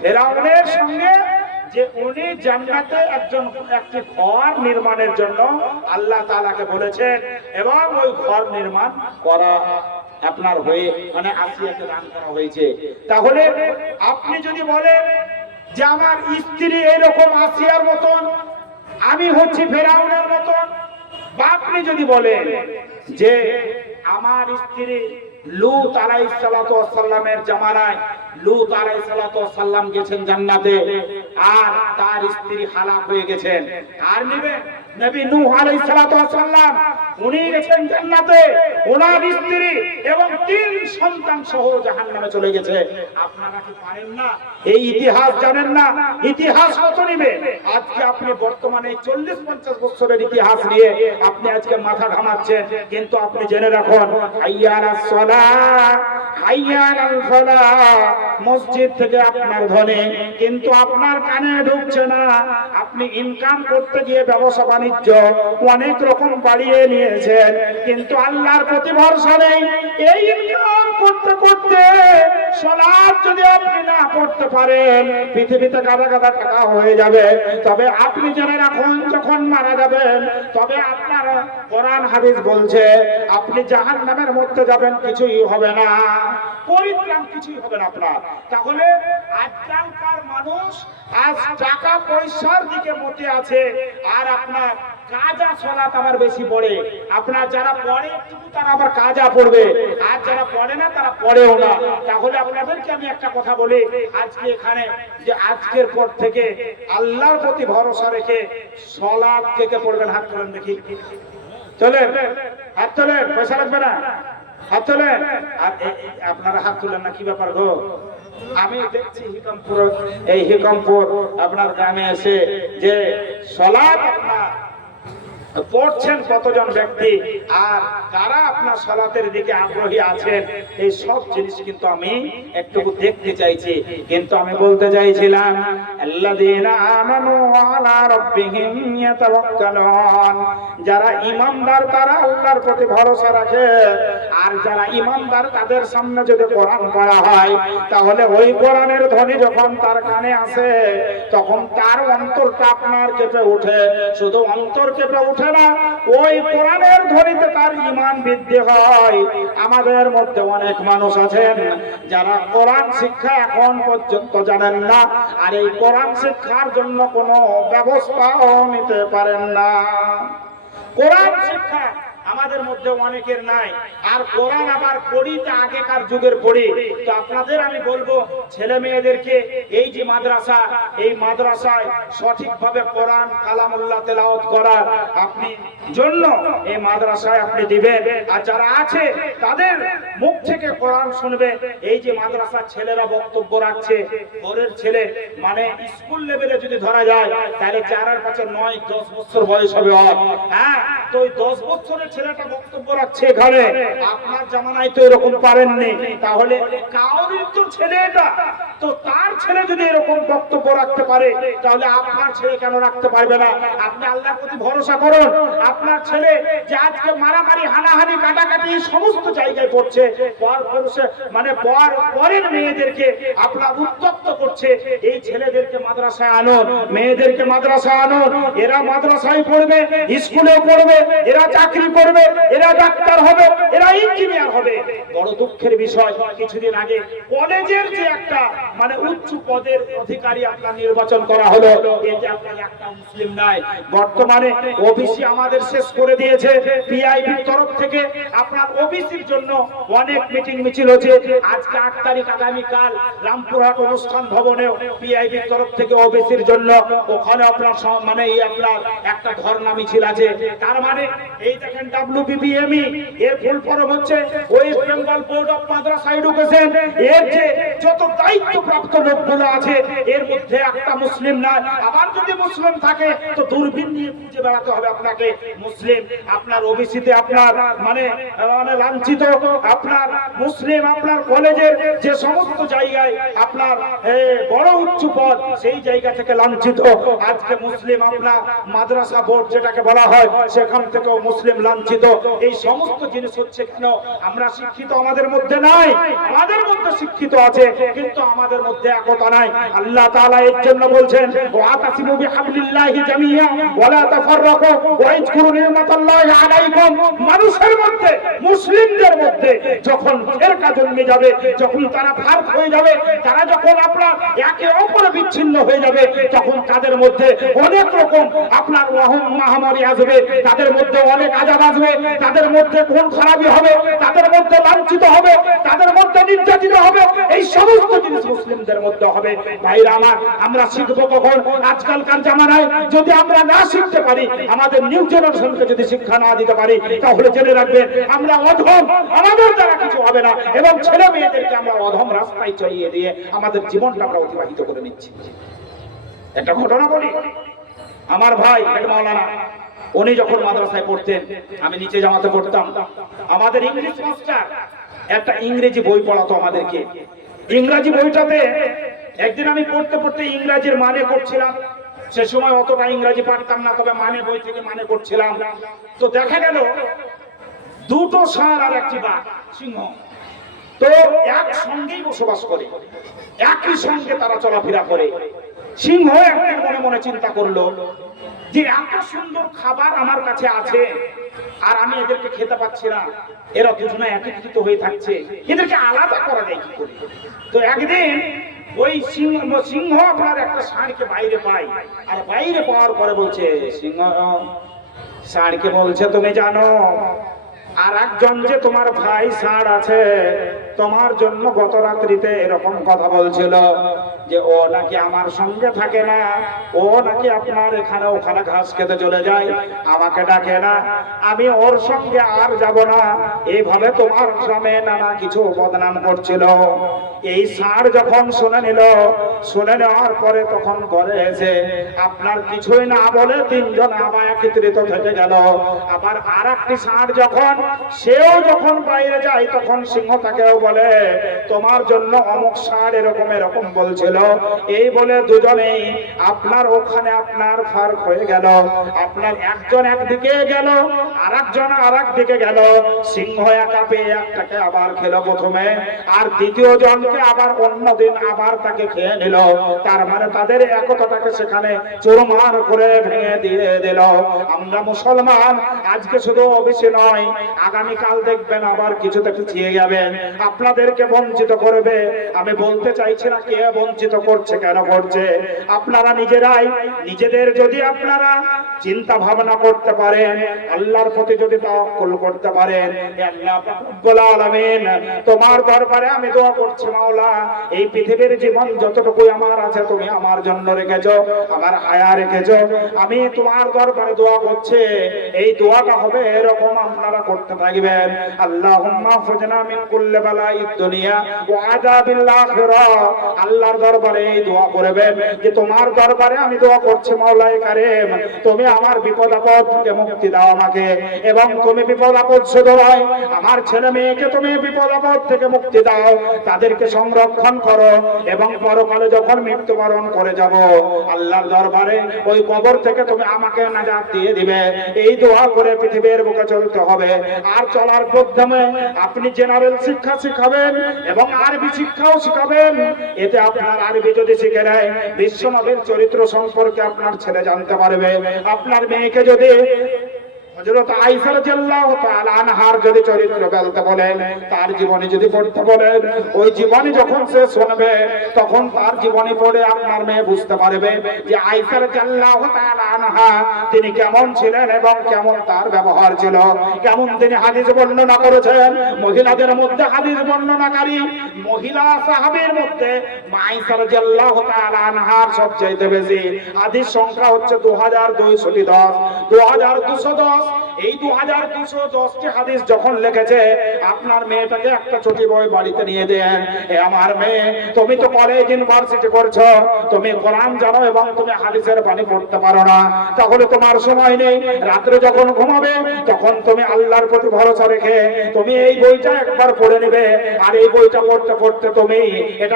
ফেরাউনের সঙ্গে, যে উনি জান্নাতে একটি ঘর নির্মাণের জন্য আল্লাহ তাআলাকে বলেছেন এবং ওই ঘর নির্মাণ করা আপনার হয়ে মানে আসিয়াকে দান করা হয়েছে। তাহলে আপনি যদি বলেন যে আমার স্ত্রী এরকম আসিয়ার মতন, আমি হচ্ছি ফেরাউনের মতন, বা আপনি যদি বলেন যে আমার স্ত্রী লূত আলাইহিস সালাতু ওয়াস সালামের জামানায় লূত আলাইহিস সালাতু ওয়াস সালাম গেছেন জান্নাতে, আর তার স্ত্রী হালাক হয়ে গেছেন। আর নবী নূহ আলাইহিস সালাতু ওয়াস সালাম উনি গেছেন জান্নাতে, ওনার স্ত্রী এবং 3 সন্তান সহ জাহান্নামে চলে গেছে। আপনারা কি পারেন না? এই ইতিহাস জানেন না? ইতিহাস কত নিবে? আজকে আপনি বর্তমানে 40-50 বছরের ইতিহাস নিয়ে আপনি আজকে মাথা ঘামাচ্ছেন, কিন্তু আপনি জেনে রাখুন, হাইয়া আলাস সালাহ, হাইয়া আলাল ফালাহ, মসজিদ থেকে আপনার ধ্বনি কিন্তু আপনার কানে ঢুকছে না। আপনি ইনকাম করতে গিয়ে ব্যবসা বাণিজ্য অনেক রকম বাড়িয়ে নিয়েছেন, কিন্তু আল্লাহর প্রতি ভরসা নেই। এই ইনকাম করতে করতে সালাত যদি আপনি না পড়তে পারেন, পৃথিবীতে গাদা গাদা টাকা হয়ে যাবে। তবে আপনি জেনে রাখুন, যখন মারা যাবেন তবে আপনার কোরআন হাদিস বলছে আপনি জাহান্নামের মধ্যে যাবেন, কিছুই হবে না, পরিত্রাণ কিছুই হবে না আপনার। তাহলে আজকালকার মানুষ আজ টাকা পয়সার দিকে মতে আছে, আর আপনার কাজা সালাত আবার বেশি পড়ে। আপনার যারা পড়ে তারা আবার কাজা পড়বে, আর যারা পড়ে না তারা পড়েও না। তাহলে আপনাদেরকে আমি একটা কথা বলি আজকে এখানে, যে আজকের পর থেকে আল্লাহর প্রতি ভরসা রেখে সালাত কে পড়বেন? হাত তোলেন দেখি, চলেন হাত তোলেন, পয়সা লাগবে না, হাত তোলেন। আর আপনারা হাত তুলেন না, কি ব্যাপার গো? আমি দেখছি হিকমপুর আপনার গ্রামে এসে যে সালাত আপনার পড়ছেন কতজন ব্যক্তি, আর কারা আপনার সালাতের দিকে আগ্রহী আছেন, এই সব জিনিস কিন্তু আমি একটু দেখতে চাইছি। কিন্তু আমি বলতে চাইছিলাম, আল্লাযীনা আমানু আলা রাব্বিহিম ইয়াতাওয়াক্কালুন, যারা ঈমানদার তারা আল্লাহর প্রতি ভরসা রাখে। আর যারা ঈমানদার তাদের সামনে যদি কোরআন পড়া হয়, তাহলে ওই কোরআনের ধ্বনি যখন তার কানে আসে, তখন তার অন্তরটা আপনার কেঁপে ওঠে। শুধু অন্তর কেঁপে ওঠে না, ওই কোরআনের ধ্বনিতে তার ঈমান বৃদ্ধি হয়। আমাদের মধ্যে অনেক মানুষ আছেন যারা কোরআন শিক্ষা এখন পর্যন্ত জানেন না, আর এই কোরআন শিক্ষার জন্য কোনো ব্যবস্থাও নিতে পারেন না। কোরআন শিক্ষা আমাদের মধ্যে অনেকের নাই। আর কোরআন আবার পড়ি তা আগেকার যুগের পড়ি। তো আপনাদের আমি বলবো, ছেলে মেয়েদেরকে এই যে মাদ্রাসা, এই মাদ্রাসায় সঠিকভাবে কোরআন কালামুল্লাহ তেলাওয়াত করার আপনি জন্য এই মাদ্রাসায় আপনি দিবেন। আর যারা আছে তাদের মুখ থেকে কোরআন শুনবে। এই যে মাদ্রাসার ছেলেরা বক্তব্য রাখছে, পরের ছেলে মানে স্কুল লেভেলে যদি ধরা যায় তাহলে 4-5 9-10 বছর বয়স হবে। হ্যাঁ, তো ওই 10 বছরের ছেলেটা বক্তব্য রাখছে এখানে। আপনার জামানায় তো এরকম পারেননি, তাহলে কাউরির তো ছেলে এটা, তো তার ছেলে যদি এরকম বক্তব্য রাখতে পারে তাহলে আপনার ছেলে কেন রাখতে পারবে না? আপনি আল্লাহর প্রতি ভরসা করুন। আপনার ছেলে যে আজকে মারামারি, হানাহানি, কাটাকাটি সমস্ত জায়গায় করছে, মানে পরের মেয়েদেরকে আপনার উত্তপ্ত করছে, এই ছেলেদেরকে মাদ্রাসায় আনুন, মেয়েদেরকে মাদ্রাসায় আনুন। এরা মাদ্রাসায় পড়বে, স্কুলে পড়বে, এরা চাকরি করবে, এরা ডাক্তার হবে, এরা ইঞ্জিনিয়ার হবে। বড় দুঃখের বিষয়, কিছুদিন আগে কলেজের যে একটা মানে উচ্চ পদের অধিকারী আপনার নির্বাচন করা হলো, এতে আপনার একটা মুসলিম নাই। বর্তমানে ওবিসি আমাদের শেষ করে দিয়েছে। পিআইবির তরফ থেকে আপনার ওবিসির জন্য অনেক মিটিং মিছিল হচ্ছে। আজকে 8 তারিখ আগামীকাল রামপুরহাট অনুষ্ঠান ভবনেও পিআইবির তরফ থেকে ওবিসির জন্য ওখানে আপনার মানে এই আপনার একটা ধর্ণা মিছিল আছে। তার মানে এই দেখেন WBBME এর ফুল ফর্ম হচ্ছে West Bengal board of Madrasa education. এর যে যত দায়িত্বপ্রাপ্ত লোকগুলো আছে এর মধ্যে একটা মুসলিম নাই। আবার যদি মুসলিম থাকে তো দূরবীন নিয়ে খুঁজে বেড়াতে হবে আপনাকে। মুসলিম আপনার ওবিসিতে আপনার মানে লাঞ্ছিত, আপনার মুসলিম আপনার কলেজের যে সমস্ত জায়গায় আপনার বড় উচ্চ পদ সেই জায়গা থেকে লাঞ্ছিত। আজকে মুসলিম আপনার মাদ্রাসা বোর্ড যেটাকে বলা হয় সেখান থেকেও মুসলিম লাঞ্ছিত। এই সমস্ত জিনিস হচ্ছে কেন? আমরা শিক্ষিত আমাদের মধ্যে নাই, আমাদের মধ্যে শিক্ষিত আছে কিন্তু আমাদের মধ্যে একতা নাই। আল্লাহ তাআলা এর জন্য বলছেন, ওয়াতাসিমু বিহাবলিল্লাহি জামিআ ওয়ালা তাফাররাকু ওয়াজকুরু নি'মাতাল্লাহি আলাইকুম। মানুষের মধ্যে, মুসলিমদের মধ্যে যখন ফেরকা জন্মে যাবে, যখন তারা ফারক হয়ে যাবে, তারা যখন আপনার একে অপরে বিচ্ছিন্ন হয়ে যাবে, তখন তাদের মধ্যে অনেক রকম আপনার মহামারী আসবে, তাদের মধ্যে অনেক আযাব আসবে, তাদের মধ্যে খুন খারাপি হবে, তাদের মধ্যে লাঞ্ছিত হবে, তাদের মধ্যে নির্যাতিত হবে। এই সমস্ত জিনিস মুসলিমদের মধ্যে হবে। ভাইরা আমার, আমরা শিখবো কখন? আজকালকার জামানায় যদি আমরা না শিখতে পারি, আমাদের নিউ জেনারেশনকে যদি শিক্ষা না দিতে পারি, তাহলে জেনে রাখবেন আমরা অধম, আমাদের দ্বারা কিছু হবে না। এবং ছেলে মেয়েদেরকে আমরা অধম রাস্তায় চড়িয়ে দিয়ে আমাদের জীবনটা আমরা অতিবাহিত করে নিচ্ছি। একটা ঘটনা বলি, আমার ভাই হেড মাওলানা উনি যখন মাদ্রাসায় পড়তেন, আমি নিচে জামাতে পড়তাম, আমাদের ইংলিশ মাস্টার একটা ইংরেজি বই পড়াতো আমাদেরকে। ইংরেজি বইটাতে একদিন আমি পড়তে পড়তে ইংরেজির মানে করছিলাম। সে সময় অতটা ইংরেজি পারতাম না, তবে মানে বই থেকে মানে করছিলাম। তো দেখা গেল দুটো ষাঁড় আর একটি বাঘ, সিংহ, তো এক সঙ্গেই বসবাস করে, একই সঙ্গে তারা চলাফেরা করে। সিংহ একদিন মনে মনে চিন্তা করলো যে এত সুন্দর খাবার আমার কাছে আছে আর আমি এদেরকে খেতে পাচ্ছি না, এরা দুজনে একত্রিত হয়ে থাকছে, এদেরকে আলাদা করা যায় কি করে? তো একদিন ওই সিংহ আপনার একটা ষাঁড়কে বাইরে পায়, আর বাইরে পাওয়ার পরে বলছে, সিংহ ষাঁড়কে বলছে, তুমি জানো আর একজন যে তোমার ভাই ষাঁড় আছে তোমার জন্য গত রাত্রিতে এরকম কথা বলছিল যে ও নাকি আমার সঙ্গে থাকে না, ও নাকি আপনার এখানে ওখানে ঘাস খেতে চলে যায়, আমাকে ডাকে না, আমি ওর সঙ্গে আর যাব না। এইভাবে তোমার নামে নানা কিছু বদনাম করছিল। এই ষাঁড় যখন শুনে নিল, শুনে নেওয়ার পরে তখন ঘরে এসে আপনার কিছুই না বলে তিনজন আবার একত্রিত থেকে গেল। আবার আর একটি ষাঁড় যখন সেও যখন বাইরে যায় তখন সিংহ তাকেও বলে, তোমার জন্য অমুক ষাঁড় এরকম এরকম বলছিল। এই বলে দুজনেই আপনার ওখানে আপনার ফার হয়ে গেল। আপনার একজন একদিকে গেল, আর একজন আর একদিকে গেল। সিংহ একা পেয়ে একটাকে আবার খেলো প্রথমে, আর দ্বিতীয় জনকে আবার অন্যদিন আবার তাকে খেয়ে নিল। তার মানে তাদের একতাটাকে সেখানে চুরমার করে ভেঙে দিয়ে দিল। আমরা মুসলমান আজকে শুধু ওবিসি নয়, আগামীকাল দেখবেন আবার কিছুতে পিছিয়ে যাবেন, আপনাদেরকে বঞ্চিত করবে। আমি বলতে চাইছি না কে বঞ্চিত বঞ্চিত করছে। কেন করছে? আপনারা নিজেরাই নিজেদের যদি আপনারা চিন্তা ভাবনা করতে পারেন, আল্লাহর প্রতি যদি তাওয়াক্কুল করতে পারেন, হে আল্লাহ পাক রব্বুল আলামিন, তোমার দরবারে আমি দোয়া করছি মাওলা, এই পৃথিবীর জীবন যতটুকু আমার আছে তুমি আমার জন্য রেখেছো, আমার হায়া রেখেছো। আমি তোমার দরবারে দোয়া করছি, এই দোয়াটা হবে এরকম আপনারা করতে থাকবেন। আল্লাহুম্মা ফুজনা মিন কুল্লি বালাইদ দুনিয়া ওয়া আযাবিল আখিরাহ। আল্লাহর দরবারে এই দোয়া করবেন যে তোমার দরবারে আমি দোয়া করছি মাওলায়ে কারীম, তুমি আমার বিপদ আপদ থেকে মুক্তি দাও আমাকে, এবং তুমি বিপদ আপদ শুধু নয়, আমার ছেলে মেয়েকে তুমি বিপদ আপদ থেকে মুক্তি দাও, তাদেরকে সংরক্ষণ করো, এবং পরকালে যখন মৃত্যুবরণ করে যাব আল্লাহর দরবারে ওই কবর থেকে তুমি আমাকে নাজাত দিয়ে দিবে। এই দোয়া করে পৃথিবীর বুকে চলতে হবে। আর চলার মাধ্যমে আপনি জেনারেল শিক্ষা শিখাবেন এবং আরবি শিক্ষাও শিখাবেন। এতে আপনার আরবি যদি শিখে নেয়, বিশ্বনবীর চরিত্র সম্পর্কে আপনার ছেলে জানতে পারবে। আপনার মেয়েকে যদি হযরত আয়েশা রাদিয়াল্লাহু তাআলা আনহার যদি চরিত্র বলতে বলেন, তার জীবনী যদি পড়তে বলেন, ওই জীবনী যখন সে শুনবে তখন তার জীবনী পড়ে আপনার মেয়ে বুঝতে পারবে যে আয়েশা রাদিয়াল্লাহু তাআলা আনহা তিনি কেমন ছিলেন এবং কেমন তার ব্যবহার ছিল, কেমন তিনি হাদিস বর্ণনা করেছেন। মহিলাদের মধ্যে হাদিস বর্ণনাকারী মহিলা সাহাবীর মধ্যে আয়েশা রাদিয়াল্লাহু তাআলা আনহার সবচেয়ে বেশি হাদিস সংখ্যা হচ্ছে 2210, 2210। এই 2210টি হাদিস যখন লিখেছে, আপনার মেয়েটাকে একটা ছোটি বই বাড়িতে নিয়ে দেন। এ আমার মেয়ে, তুমি তো কলেজ ইউনিভার্সিটি করছো, তুমি কোরআন জানো এবং তুমি হাদিসের বাণী পড়তে পারো না, তাহলে তোমার সময় নেই। রাত্রে যখন ঘুমাবে তখন তুমি আল্লাহর প্রতি ভরসা রেখে তুমি এই বইটা একবার পড়ে নেবে, আর এই বইটা পড়তে পড়তে তুমি এটা